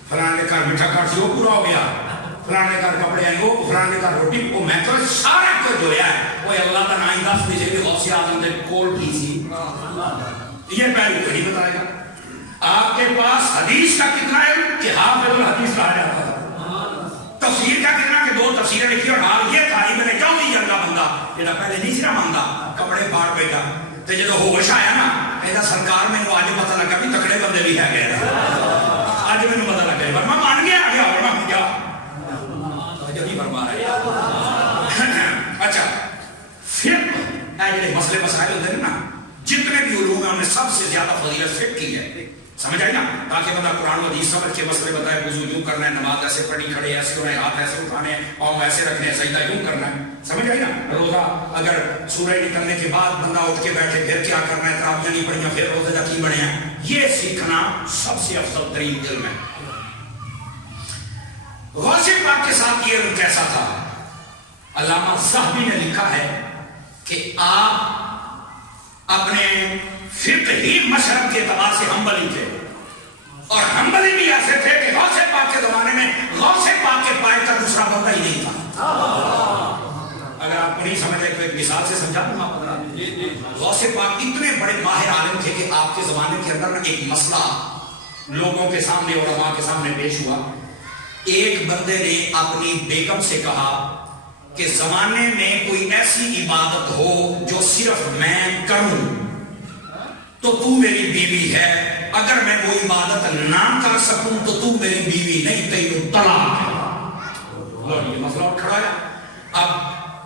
فلانے گھر میٹھا کھاٹ وہ پورا ہو گیا, فلانے گھر کپڑے آئے وہ, فلانے گھر روٹی وہ, میں تو سارا کچھ دھویا ہے. وہ اللہ کا نام دس دیجیے کہ غوث اعظم نے کول کی سی, یہ پہلو تو نہیں بتائے گا. آپ کے پاس حدیث کا کتنا ہے کہ حافظ الحدیث کہا جاتا ہے, تفسیر کا کتنا کہ 2 تفسیریں لکھی, اور حال یہ تھا ابن جوزی جنگا بندہ جہاں پہلے نہیں سی نا مانگا کپڑے پھاڑ بیٹھا, تو جب ہوش آیا نا کہتا سرکار میں آج پتہ لگا بھی تکڑے بندے بھی ہے گئے, آج میں پتہ لگ گیا میں مان گیا آگے اور میں کیا جو نہیں فرما رہے. اچھا پھر یہ مسئلے مسائل ہوتے ہیں نا, جتنے بھی علوم ہیں ہم نے سب سے زیادہ فضیلت فقہ کی ہے, سمجھ آئی نا, تاکہ بندہ قرآن و حدیث سمجھ کے مسئلے بتائے, وضو یوں کرنا ہے, نماز ایسے پڑھنی, کھڑے ایسے ہونا ہے, ہاتھ ایسے اٹھانے ہیں, پاؤں ایسے رکھنے ہیں, سجدہ یوں کرنا ہے, سمجھ آئی نا. روزہ اگر سورج نکلنے کے بعد بندہ اٹھ کے بیٹھے پھر کیا کرنا ہے, تراویحیں نہیں پڑھیاں پھر روزے کا کی بنے ہیں, یہ سیکھنا سب سے افضل ترین علم ہے. غوث پاک کے ساتھ یہ علم کیسا تھا؟ علامہ ذہبی نے لکھا ہے کہ آپ اپنے فقہی مشرب کے اعتبار سے حنبلی تھے, اور حنبلی بھی ایسے تھے کہ غوث پاک کے زمانے میں غوث پاک کے پائے کا دوسرا بندہ ہی نہیں تھا. اگر آپ کو نہیں سمجھے تو ایک مثال سے سمجھا دوں آپ کو. غوث پاک اتنے بڑے ماہر عالم تھے کہ آپ کے زمانے کے اندر ایک مسئلہ لوگوں کے سامنے, علماء کے سامنے پیش ہوا. ایک بندے نے اپنی بیگم سے کہا کہ زمانے میں کوئی ایسی عبادت ہو جو صرف میں کروں تو تو میری بیوی ہے, اگر میں وہ عبادت نہ کر سکوں تو تو میری بیوی نہیں, تینوں طلاق ہے. یہ مسئلہ کھڑا ہے. اب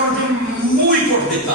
ਉਹਨੂੰ ਮੂੰਹ ਹੀ ਘੁੱਟ ਦਿੱਤਾ।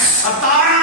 17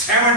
17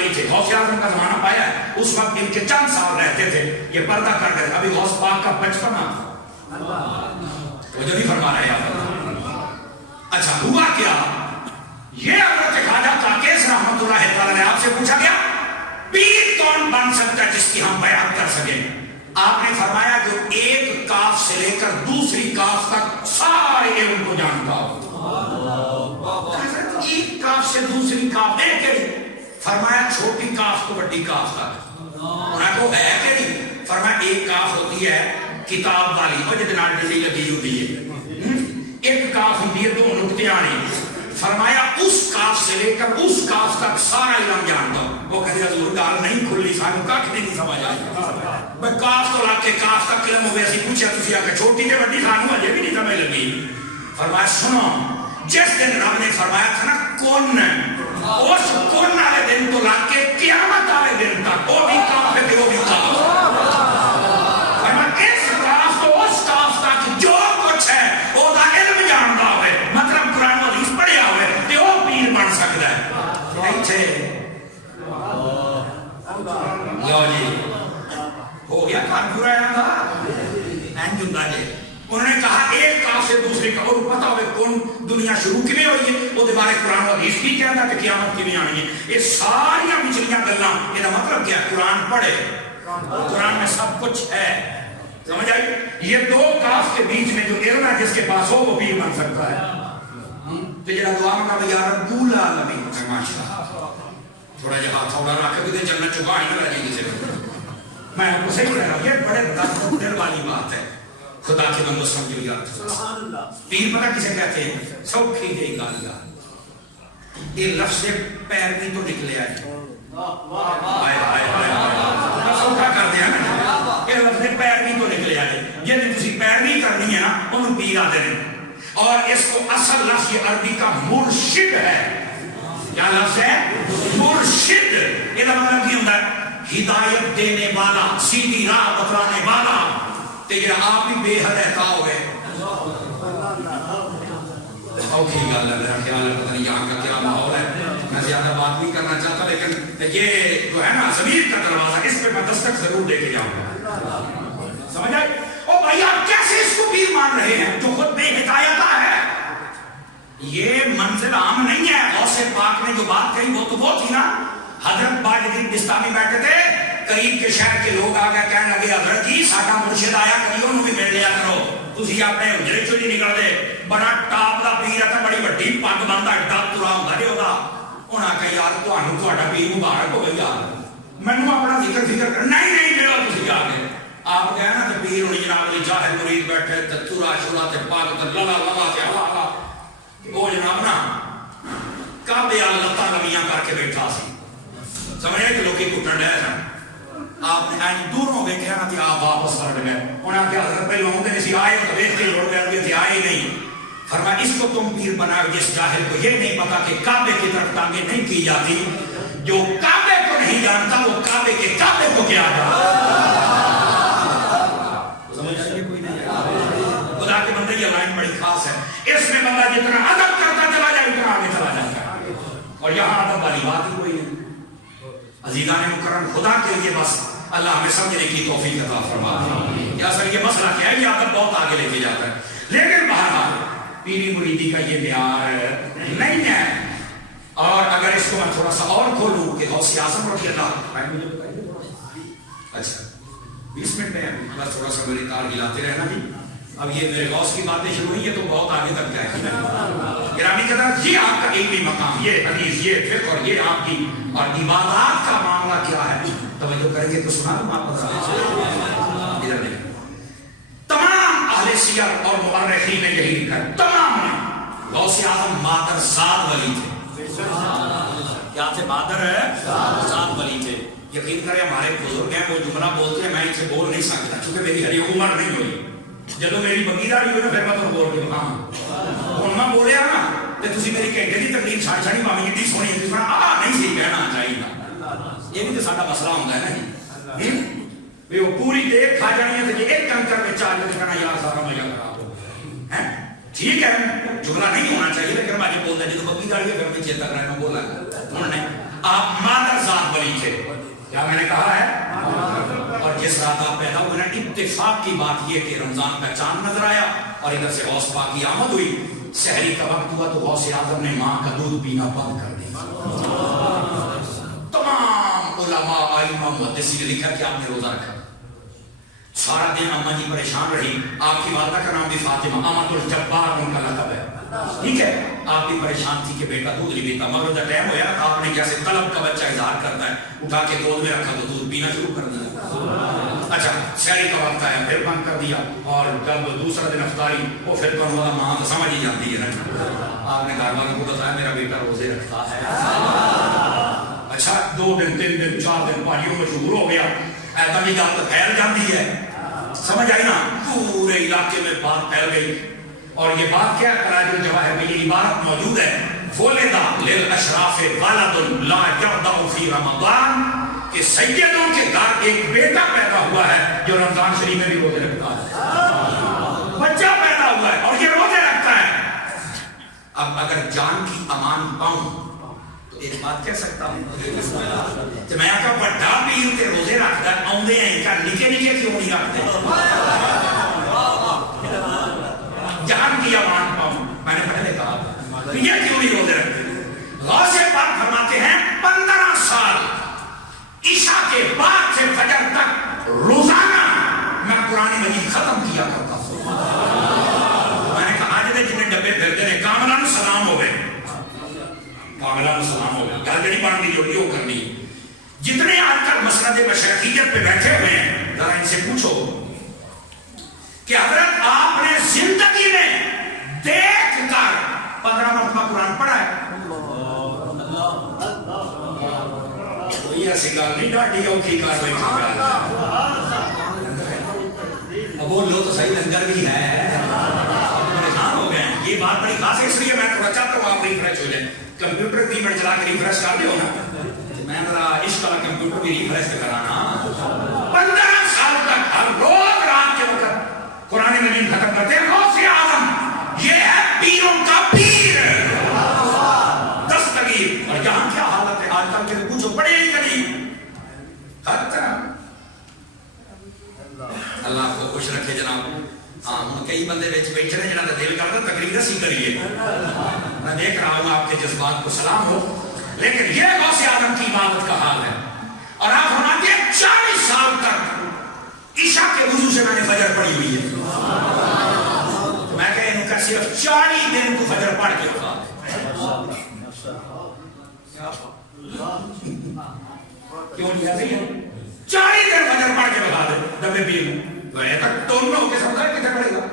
ولی تھے، غوث اعظم کا زمانہ پایا ہے، اس وقت ان کے چند سال رہتے تھے، یہ پردہ کر گئے، ابھی غوث پاک کا بچپنا تھا، وہ جو نہیں فرما رہے آپ۔ اچھا ہوا کیا، یہ حضرت خواجہ تاکیس رحمۃ اللہ تعالی نے آپ سے پوچھا گیا پیر کون بن سکتا ہے جس کی ہم بیعت کر سکیں؟ آپ نے فرمایا جو ایک کاف سے لے کر دوسری کاف تک سارے علم کو جانتا ہو۔ ایک کاف سے دوسری کاف ایک کے لیے فرمایا چھوٹی کاف کو بڑی کاف تک، انہیں کو ہے کہ نہیں؟ فرمایا ایک کاف ہوتی ہے کتاب والی، اور جتنا ڈنڈی لگی ہوتی ہے، ایک کاف ہوتی ہے دو نقطے آنے، فرمایا اس کاف سے لے کر اس کاف تک سارا علم جانتا ہوں۔ وہ کہتے حضور گال نہیں کھلی، سانو کاکھ نہیں سمجھ آئی، میں کاف تو لا کے کاف تک علم ہوئے، اسی پوچھا تسی آکے چھوٹی تے بڑی سانو اجے بھی نہیں سمجھ لگی۔ فرمایا سنو، جس دن رب نے فرمایا تھا نا کون، اس کون والے دن تو لا کے قیامت والے دن تک وہ بھی کاف ہے وہ بھی کاف، فرمایا اس کاف تو اس کاف تک جو کچھ ہے وہ دا علم جانتا ہوئے، مطلب قرآن و حدیث پڑھیا ہوئے تے وہ پیر بن سکتا ہے۔ ایتھے لو جی ہو گیا کام پورا اینج ہوندا جی۔ انہوں نے کہا ایک کاف سے دوسرے کا، اور پتہ ہوئے کون دنیا شروع کی ہوئی ہے، وہ دے بارے قرآن و حدیث بھی کہتا ہے کہ قیامت کی بھی آنی ہے۔ یہ ساری بچڑیاں گلاں، یہ مطلب کیا؟ قرآن پڑھے، قرآن میں سب کچھ ہے، سمجھ آئی؟ یہ دو کاف کے بیچ میں جو علم ہے جس کے پاس ہو وہ پیر بن سکتا ہے۔ تو جڑا دعا منگا یا رب العالمین، ماشاءاللہ تھوڑا جہا ہاتھ تھوڑا رکھ کے چلنا چکا ہی نہ رہے کسی کو، میں آپ کو صحیح کہہ رہا ہوں، یہ بڑے دل والی بات ہے۔ خدا کے بندو سمجھو یار، پیر پتہ کسے کہتے ہیں؟ سوکھی جی گل یار، یہ لفظ پیروی تو نکلے آئے، سوکھا کر دیا نا، یہ لفظ پیروی تو نکلے آئے، جن تسی پیروی کرنی ہے نا انہوں پیر آتے ہیں، اور اس کو اصل لفظ یہ عربی کا مرشد ہے۔ کیا لفظ ہے؟ مرشد، یہ مطلب کی ہوتا ہے ہدایت دینے والا، سیدھی راہ بتلانے والا، تیرا آپ بھی بے حد احتا ہوئے۔ اوکھی گل ہے، میرا خیال ہے پتہ نہیں یہاں کا کیا ماحول ہے، میں زیادہ بات نہیں کرنا چاہتا، لیکن یہ جو ہے نا زمین کا دروازہ، اس پہ میں دستک ضرور دے کے جاؤں گا، سمجھ آئی؟ او بھائی آپ کیسے اس کو پیر مان رہے ہیں جو خود بے ہدایتہ ہے؟ یہ منزل عام نہیں ہے۔ غوث پاک نے جو بات کہی وہ تو وہ تھی نا، حضرت باجدین بستانی بیٹھے تھے، قریب کے شہر کے لوگ آگئے کہنے لگے حضرت جی ساڈا مرشد آیا کریو انہوں بھی مل لیا کرو، تسی اپنے حجرے چوں نہیں نکل دے، بڑا ٹاپ دا پیر ہے، بڑی بڑی پگ بندا ایڈا ترا ہوندا جے اودا۔ انہاں کہا یار تہانوں تہاڈا پیر مبارک ہوے یار، مینوں اپنا ذکر کر نہیں نہیں ملو تسی آ کے۔ آپ کہنا نا تے پیر ہونی جناب علی جاہل مرید بیٹھے تے ترا شورا تے پگ تے للا للا تے ہلا ہلا، وہ جناب نا کعبے والا لتاں لمیاں کر کے بیٹھا سی، سمجھے کہ لوکی کٹن ڈے سن۔ آپ نے این دوروں دیکھا نا کہ آپ واپس پلٹ گئے، انہوں نے کہا حضرت پہلے ہوتے نہیں سی آئے تو دیکھ کے لوڑ گئے تھے آئے نہیں۔ فرمایا اس کو تم پیر بناؤ جس جاہل کو یہ نہیں پتا کہ کعبے کی طرف ٹانگیں نہیں کی جاتی، جو کعبے کو نہیں جانتا وہ کعبے کے کعبے کو کیا جانتا۔ خدا کے بندے یہ لائن بڑی خاص ہے، اس میں بندہ جتنا ادب کرتا چلا جائے اتنا آگے چلا جاتا ہے، اور یہاں ادب والی بات ہی کوئی نہیں۔ عزیزان مکرم خدا کے لیے بس اللہ ہمیں سمجھنے کی توفیق عطا فرما دے۔ یا سر یہ مسئلہ کیا ہے، یہ ادب بہت آگے لے کے جاتا ہے، لیکن بہرحال پیری مریدی کا یہ معیار نہیں ہے۔ اور اگر اس کو میں تھوڑا سا اور کھولوں کہ غوث اعظم رضی اللہ، اچھا 20 منٹ میں بس تھوڑا سا میری تار ہلاتے رہنا جی، اب یہ میرے غوث کی باتیں شروع ہوئی ہیں تو بہت آگے تک جائے گی۔ گرامی قدر یہ آپ کا علمی مقام، یہ حدیث، یہ فقہ اور یہ آپ کی اور عبادات کا معاملہ کیا ہے، توجہ کریں گے تو سنا دوں آپ کو۔ ادھر دیکھیں، تمام اہل سیر اور مورخین نے یہی لکھا ہے، تمام نے غوث اعظم مادر زاد ولی تھے۔ کیا تھے؟ مادر زاد ولی تھے۔ یقین کریں ہمارے بزرگ ہیں وہ جملہ بولتے ہیں میں اسے بول نہیں سکتا چونکہ میری ہری عمر نہیں ہوئی، جب میری بگیداری ہوئی نا پھر میں تو بول کے ہاں ہوں میں بولیا نا تو تسی میری گھنٹے کی تقریر چھاڑ چھاڑی مامی اتنی سونی ہے سونا نہیں سی کہنا چاہیے، یہ بھی تو ساڈا مسئلہ ہوتا ہے نا جی، وہ پوری دیکھ کھا جانی ہے تو ایک کنکر میں چار لوگ کہنا یار سارا مزہ خراب ہو ہے، ٹھیک ہے جملہ نہیں ہونا چاہیے لیکن میں بولتا ہے جب بگیداری ہے پھر میں چیتا کرنا بولا انہوں نے آپ مادر ذات ولی تھے. کیا میں نے کہا ہے؟ اور جس رات آپ پیدا ہوئے نا, اتفاق کی بات یہ کہ رمضان کا چاند نظر آیا اور ادھر سے غوث پاک کی آمد ہوئی. سحری کا وقت ہوا تو غوث اعظم نے ماں کا دودھ پینا بند کر دیا. تمام علماء ائمہ محدثین نے لکھا کہ آپ نے روزہ رکھا. سارا دن اماں جی پریشان رہی. آپ کی والدہ کا نام بھی فاطمہ, امۃ الجبار ان کا لقب ہے. ٹھیک ہے, آپ بھی پریشان تھی کہ بیٹا دودھ نہیں پیتا. مگر جب ٹائم ہوا آپ نے جیسے طلب کا بچہ اظہار کرتا ہے, اٹھا کے گود میں رکھا تو دودھ پینا شروع کر دیا. اچھا, سحری کا وقت آیا, پھر بند کر دیا. اور جب دوسرا دن افطاری, وہ پھر بند ہوا. ماں تو سمجھ ہی جاتی ہے نا. آپ نے گھر والوں کو بتایا میرا بیٹا روزے رکھتا ہے. اچھا, 2 دن 3 دن 4 دن پانیوں میں شروع ہو گیا. ایسا بھی بات پھیل جاتی ہے, سمجھ آئی نا. پورے علاقے میں بات پھیل گئی. اور یہ بات کیا قرائن الجواہر میں یہ عبارت موجود ہے, ولدا للاشراف ولد لا یرضع فی رمضان, کہ سیدوں کے گھر ایک بیٹا پیدا ہوا ہے جو رمضان شریف میں بھی روزے رکھتا ہے. بچہ پیدا ہوا ہے اور یہ روزے رکھتا ہے. اب اگر جان کی امان پاؤں تو ایک بات کہہ سکتا ہوں کہ میں آقا بڑا پیر کے روزے رکھتا ہے, آؤندے ہیں کیا نکے نکے کیوں نہیں رکھتے؟ جان کی امان پاؤں. میں نے پہلے کہا یہ کیوں نہیں روزے رکھتے؟ غوث پاک فرماتے ہیں 15 سال عشاء کے بعد سے فجر تک روزانہ میں قرآن مجید ختم کیا کرتا ہوں. میں نے کہا آج جتنے ڈبے پھرتے ہیں کاملان سلام ہو گئے, کاملان سلام ہو گئے. گھر جڑی پڑھنی جو وہ کرنی. جتنے آج کل مسند مشرقیت پہ بیٹھے ہوئے ہیں, ذرا ان سے پوچھو کہ حضرت آپ نے زندگی میں دیکھ کر 15 مرتبہ قرآن پڑھا ہے؟ کوئی ایسی گال نہیں, ڈاٹی اوکھی کاروائی کی گال ہے. اب بولو تو صحیح, لنگر بھی ہے. پریشان ہو گئے ہیں. یہ بات بڑی خاص ہے, اس لیے میں تھوڑا چاہتا ہوں آپ ریفریش ہو جائیں. کمپیوٹر 2 منٹ چلا کے ریفریش کر دو نا. میں ذرا عشق والا کمپیوٹر بھی ریفریش کرانا. 15 سال تک ہر روز رات کے وقت قرآن مجید ختم کرتے ہیں. غوث اعظم یہ ہے پیروں کا پیر, دستگیر. اور یہاں کیا حالت ہے آج کل کے, پوچھو بڑے ہی قریب. اللہ کو خوش رکھے جناب. ہاں, کئی بندے بیٹھے ہیں جنہاں کا دل کرتا تقریر اسی کریے. میں دیکھ رہا ہوں آپ کے جذبات کو سلام ہو, لیکن یہ غوث اعظم کی عبادت کا حال ہے. اور آپ فرماتے ہیں 40 سال تک عشاء کے وضو سے میں نے فجر پڑھی ہوئی ہے. میں کہہ رہا ہوں صرف 40 دن کو فجر پڑھ کے کھا. کیوں نہیں آتے ہیں 40 دن فجر پڑھ کے بتا دے ڈبے پی لوں. تک ٹون ہو کے سمجھا کتنے پڑے گا.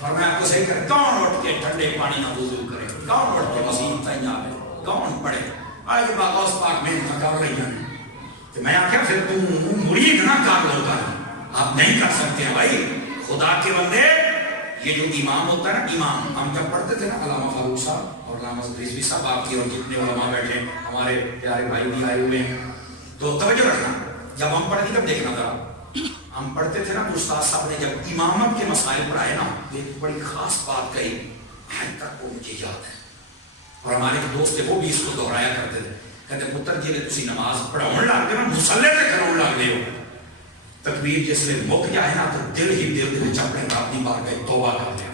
اور میں آپ کو صحیح کریں, کون اٹھ کے ٹھنڈے پانی نہ وضو کرے, کون اٹھ کے مسیح تیار ہے, کون پڑھے. آج بات غوث پاک میں کر رہی ہے کہ میں آخیا پھر تم مرید نہ کر لو کر. آپ نہیں کر سکتے ہیں بھائی, خدا کے بندے. یہ جو امام ہوتا ہے نا, امام ہم جب پڑھتے تھے نا, علامہ فاروق صاحب اور علامہ رضوی صاحب آپ کی اور جتنے علماء بیٹھے ہمارے پیارے بھائی بھی آئے ہوئے ہیں, تو توجہ رکھنا. جب ہم پڑھتے تب دیکھنا تھا, ہم پڑھتے تھے نا تو استاد صاحب نے جب امامت کے مسائل پڑھائے نا, ایک بڑی خاص بات کہی, آج تک وہ مجھے یاد ہے. اور ہمارے ایک دوست تھے, وہ بھی اس کو دہرایا کرتے تھے. کہتے پتر جی تسی نماز پڑھاؤ لگتے نا, مسلے سے کراؤ لگتے ہو, تکبیر جس میں مک جائے نا تو دل ہی دل دل چپڑے کا اپنی بار کا توبہ کر دیا.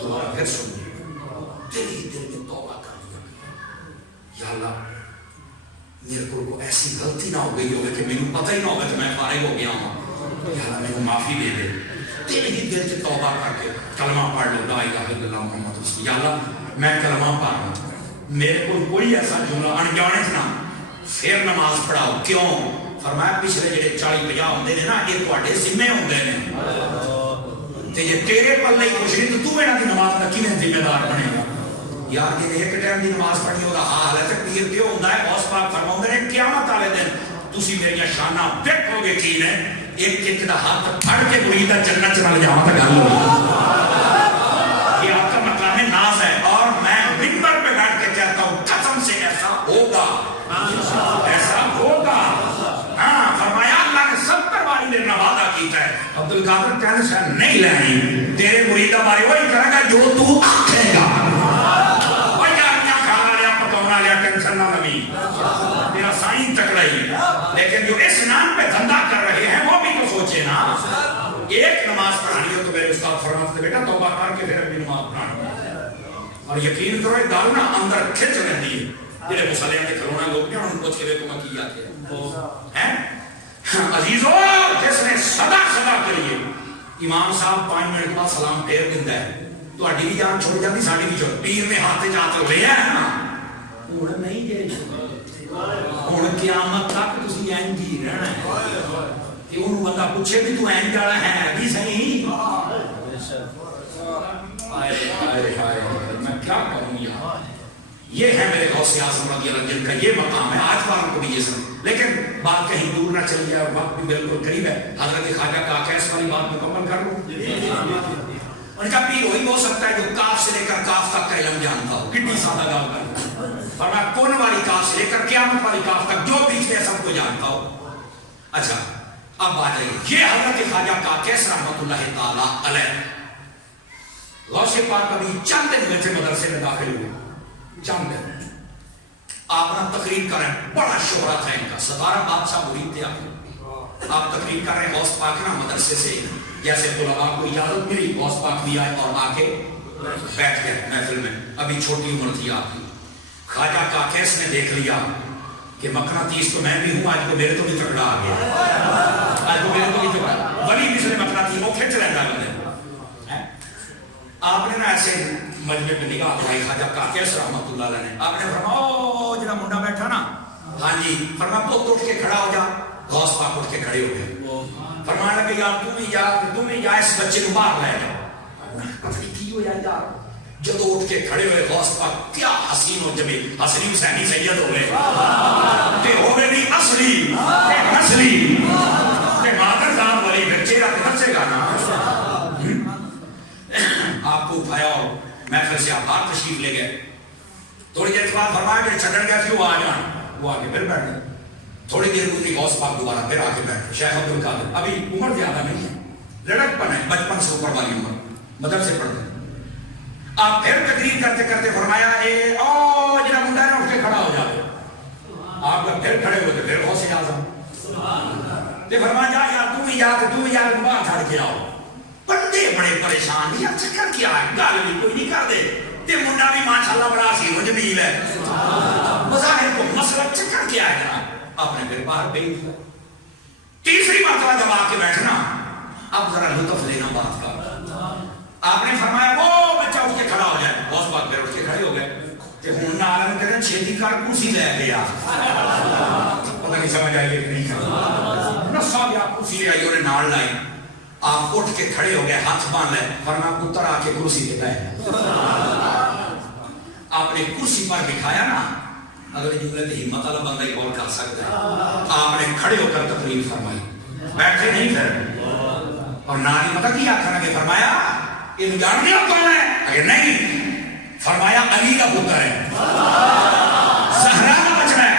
دوبارہ پھر سنیے, دل ہی دل میں توبہ کر دیا. یا اللہ میرے کو ایسی غلطی نہ ہو گئی ہوگی کہ میرے پتہ ہی نہ ہوگا کہ میں فارغ ہو گیا ہوں. یا اللہ میرے کو معافی دے دے. دل ہی دل سے توبہ کر کے کلمہ پڑھ لو, لا الہ الا اللہ محمد رسول. یا اللہ میں کلمہ پڑھ رہا ہوں, میرے کو کوئی ایسا جملہ انجانے سے نہ, پھر نماز پڑھاؤ. کیوں؟ فرمایا پچھلے جڑے 40-50 ہوندے نے نا, یہ تواڈے ذمے ہوندے نے, تے جے تیرے پلے کچھ نہیں تو انہاں دی نماز دا کیویں ذمہ دار بنے گا. یار کہ ایک ٹائم دی نماز پڑھنی ہوگا حال ہے تے پیر کیوں ہوندا ہے. غوث پاک فرماؤندے نے قیامت والے دن تسی میری شاناں دیکھو گے کی نے, ایک ایک دا ہاتھ پھڑ کے مرید جنت چ لے جاواں تے گل ہوئی. یہ آپ کا مقام ناز ہے, اور میں منبر پہ بیٹھ کے کہتا ہوں قسم سے ایسا ہوگا, ایسا ہوگا. ہاں, فرمایا اللہ نے 70 باری میرے نہ وعدہ کیتا ہے. عبد القادر کہنے سے نہیں لینی, تیرے مرید بارے وہی کرے گا جو تو آکھے گا. آپ فرماتے تھے بیٹا توبہ کر کے پھر اپنی نماز پڑھنا، اور یقین کرو یہ گل نا اندر کھچ رہتی ہے. جہے مسلیاں کے کھلونا لوگ نے انہوں نے پوچھ کے دیکھو میں کی آتے ہیں عزیزو. جس نے صدا صدا کریے امام صاحب 5 منٹ بعد سلام پھیر دیتا ہے، تہاڈی بھی جان چھوڑ جاتی ساڈی بھی چھوڑ. پیر نے ہاتھ جا تو لیا ہے نا ہن نہیں جے ہن قیامت تک تسی انج ہی رہنا ہے. تے اونوں بندہ پوچھے بھی تو انج والا ہے بھی صحیح. ہائے ہائے میں کیا کہوں یار. یہ ہے میرے غوث اعظم رضی اللہ عنہ جن کا یہ مقام ہے. آج والوں کو بھی یہ سمجھ، لیکن بات کہیں دور نہ چل جائے اور وقت بھی بالکل قریب ہے. حضرت خواجہ کا کیس والی بات مکمل کر لوں. ان کا پیر وہی ہو سکتا ہے جو کاف سے لے کر کاف تک کا علم جانتا ہو. کتنی سادہ گال کر فرمایا کون والی کاف سے لے کر قیامت والی کاف تک جو بیچ میں سب کو جانتا ہو. اچھا اب بات رہی یہ حضرت خواجہ کا کیس رحمۃ اللہ تعالی علیہ غوث پاک کبھی چند دن میں سے مدرسے میں داخل ہوئے. چند دن آپ نہ تقریر کر رہے ہیں، بڑا شہرا تھا ان کا، 17 بادشاہ مرید تھے. آپ تقریر کر رہے ہیں غوث پاک نا مدرسے سے جیسے طلباء کو اجازت ملی غوث پاک بھی آئے اور آ کے بیٹھ گئے محفل میں. ابھی چھوٹی عمر تھی آپ کی. خواجہ کاکیس نے دیکھ لیا کہ مقناطیس تو میں بھی ہوں، آج کو میرے تو بھی تگڑا آ گیا، آج کو میرے تو بھی تگڑا ولی بھی مقناطیس وہ کھینچ رہتا بندے. آپ نے نا ایسے مجمع میں نگاہ اٹھائی خواجہ کاکیس رحمۃ اللہ علیہ نے. آپ نے فرمایا او جڑا منڈا بیٹھا نا ہاں جی، فرمایا پوت اٹھ کے کھڑا ہو جا. غوث پاک اٹھ کے کھڑے ہو گئے. فرمانے لگے یار تم ہی جا اس بچے کو باہر لے جاؤ. پتہ نہیں کی ہو یار جب اٹھ کے کھڑے ہوئے غوث پاک کیا حسین و جمیل، حسین حسینی سید ہوئے کہ ہوئے بھی اصلی کہ نسلی کہ مادر ذات والی بچے رکھ نسے گا نا. آپ کو اٹھایا اور محفل سے آپ باہر تشریف لے گئے. تھوڑی دیر کے بعد فرمایا کہ چھڈن گیا کیوں آ جان. وہ آ کے پھر بیٹھ گئے. تھوڑی دیر گزری غوث پاک دوبارہ پھر آ کے بیٹھے. شیخ عبد القادر ابھی عمر زیادہ نہیں ہے، لڑک پن ہے، بچپن سے اوپر والی عمر، مدرسے پڑھتے. آپ پھر تقریر کرتے کرتے فرمایا اے او جڑا منڈا ہے اٹھ کے کھڑا ہو جائے. آپ جب پھر کھڑے ہوئے تو پھر غوث اعظم تے فرمایا جا یار تم ہی یار باہر جھاڑ کے آؤ. بندے بڑے پریشان یار چکر کیا ہے، گل بھی کوئی نہیں کر دے تے منڈا بھی ماشاءاللہ بڑا حسین و جمیل ہے. بظاہر کو مسئلہ چکر کیا ہے نا. آپ نے پھر باہر بھیج دیا. تیسری مرتبہ جب آ کے بیٹھنا اب ذرا لطف لینا بات کا. آپ نے فرمایا وہ بچہ اٹھ کے کھڑا ہو جائے. بہت بات پھر اٹھ کے کھڑے ہو گئے کہ ہوں نہ عالم کریں چھیتی کار کرسی لے گیا. پتہ نہیں سمجھ آئی کہ نہیں نہ صاحب آپ کرسی لے آئی انہیں نال لائی. آپ اٹھ کے کھڑے ہو گئے، ہاتھ باندھ لے. فرمایا پتر آ کے کرسی پہ بیٹھ. آپ نے کرسی پر بٹھایا نا. اگر جملے تے ہمت والا بندہ ہی اور کر سکتا ہے. آپ نے کھڑے ہو کر تقریر فرمائی، بیٹھے نہیں پھر. اور ناری مطلب کیا کرنا کہ فرمایا یہ جانتے ہو کون ہے؟ اگر نہیں فرمایا علی کا پتر ہے، زہرا کا بچہ ہے،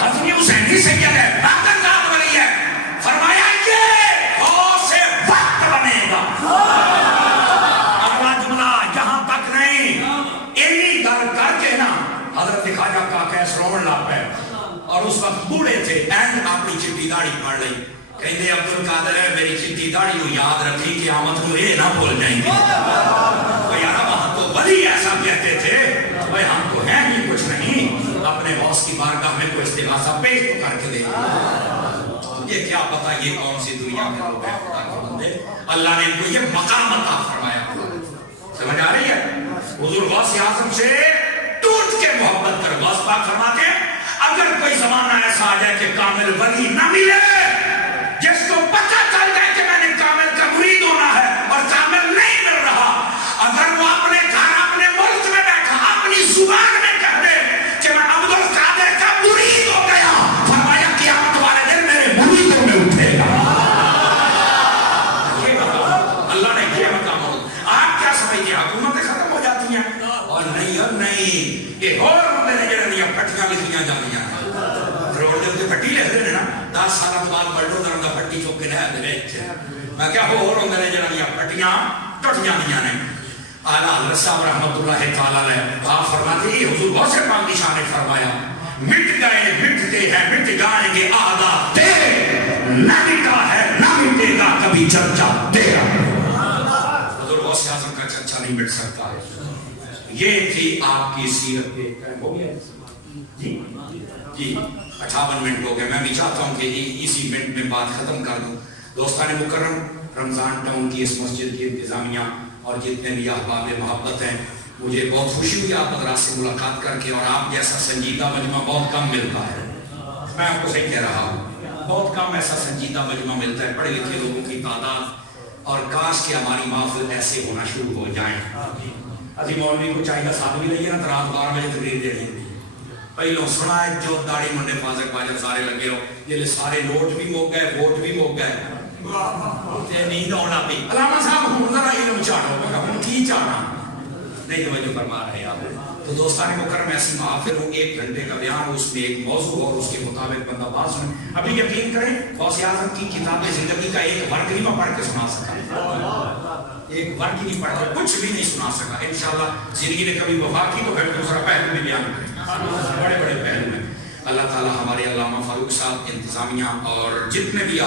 حسن حسین کی سید ہے، باقر نام والی ہے. فرمایا یہ غوث سے وقت بنے گا. اگلا جملہ جہاں تک نہیں اینی گل کر کے نا حضرت خواجہ کا کیس روڑ لا پہ. اور اس وقت بوڑھے تھے اینڈ اپنی چٹی داڑھی پڑ لئی. کہندے عبد القادر ہے میری چٹی داڑھی کو یاد رکھی کہ آمد کو یہ نہ بھول جائیں گے. یار وہاں تو ولی ایسا کہتے تھے بھائی ہم کو ہے ہی کچھ نہیں، اپنے غوث کی بارگاہ میں کوئی استغاثہ پیش تو کر کے دے. یہ کیا پتا یہ کون سی دنیا میں لوگ ہیں خدا کے بندے. اللہ نے ان کو یہ مقام عطا فرمایا. سمجھ آ رہی ہے؟ حضور غوث اعظم سے ٹوٹ کے محبت کر. غوث پاک فرماتے اگر کوئی زمانہ ایسا آ جائے کہ کامل ولی نہ ملے جس کو پتہ چل جائے کہ میں نے کامل کا مرید ہونا ہے اور کامل نہیں مل رہا، اگر وہ اپنے گھر اپنے ملک میں بیٹھا اپنی زبان میں کہہ دے کہ میں عبد القادر کا مرید ہو گیا، فرمایا قیامت والے دن میرے مریدوں میں اٹھے گا. یہ مقام اللہ نے یہ مقام. آپ کیا سمجھتے حکومتیں ختم ہو جاتی ہیں؟ اور نہیں اور نہیں، ایک اور بندے نے جڑیاں پٹیاں لکھیاں جاندیاں روڈ دے اوپر پٹی لکھ دے نا 10 سال بعد بلڈو درم دا پٹی چوک کے لے دے وچ. میں کیا ہور ہوندے نے جڑیاں پٹیاں ٹٹ جاندیاں نے. اعلی حضرت صاحب رحمۃ اللہ تعالی علیہ آپ فرماتے ہیں حضور غوث پاک کی شان نے فرمایا مٹ گئے مٹتے ہیں مٹ جائیں گے آدھا تیرے، نہ مٹا ہے نہ مٹے گا کبھی چرچا تیرا. نہیں مٹ سکتا ہے. یہ تھی آپ کی سیرت کے. ہو گیا جی جی 58 منٹ ہو گئے. میں بھی چاہتا ہوں کہ اسی منٹ میں بات ختم کر دوں. دوستان مکرم، رمضان ٹاؤن کی اس مسجد کی انتظامیہ اور جتنے بھی احباب محبت ہیں، مجھے بہت خوشی ہوئی آپ حضرات سے ملاقات کر کے، اور آپ جیسا سنجیدہ مجمع بہت کم ملتا ہے. میں آپ کو صحیح کہہ رہا ہوں، بہت کم ایسا سنجیدہ مجمع ملتا ہے، پڑھے لکھے لوگوں کی تعداد. اور کاش کہ ہماری محفل ایسے ہونا شروع ہو جائیں. ابھی مولوی کو چاہیے ساتھ بھی لئیے نا، رات 12 بجے تقریر دے رہی ہے. پہلوں سنا ہے جو داڑھی منڈے فاضق باجر سارے لگے ہو، یہ سارے نوٹ بھی موک گئے، ووٹ بھی موک گئے. نیند آنا پی علامہ صاحب ہوں ذرا علم چاہو، میں کہا ہوں کی چاہنا نہیں توجہ فرما رہے آپ. تو دوستان مکرم، ایسی محافل ہوں 1 گھنٹے کا بیان، اس میں ایک موضوع اور اس کے مطابق بندہ بات سنے. ابھی یقین کریں غوث اعظم کی کتاب زندگی کا ایک ورق نہیں میں پڑھ کے سنا سکا، ایک ورق نہیں پڑھ کے کچھ بھی نہیں سنا سکا. انشاءاللہ زندگی نے کبھی وفا کی تو پھر دوسرا پہلو بھی بیان کریں. بڑے بڑے پہلو ہیں. اللہ تعالی ہمارے علامہ فاروق صاحب، انتظامیہ اور جتنے بھی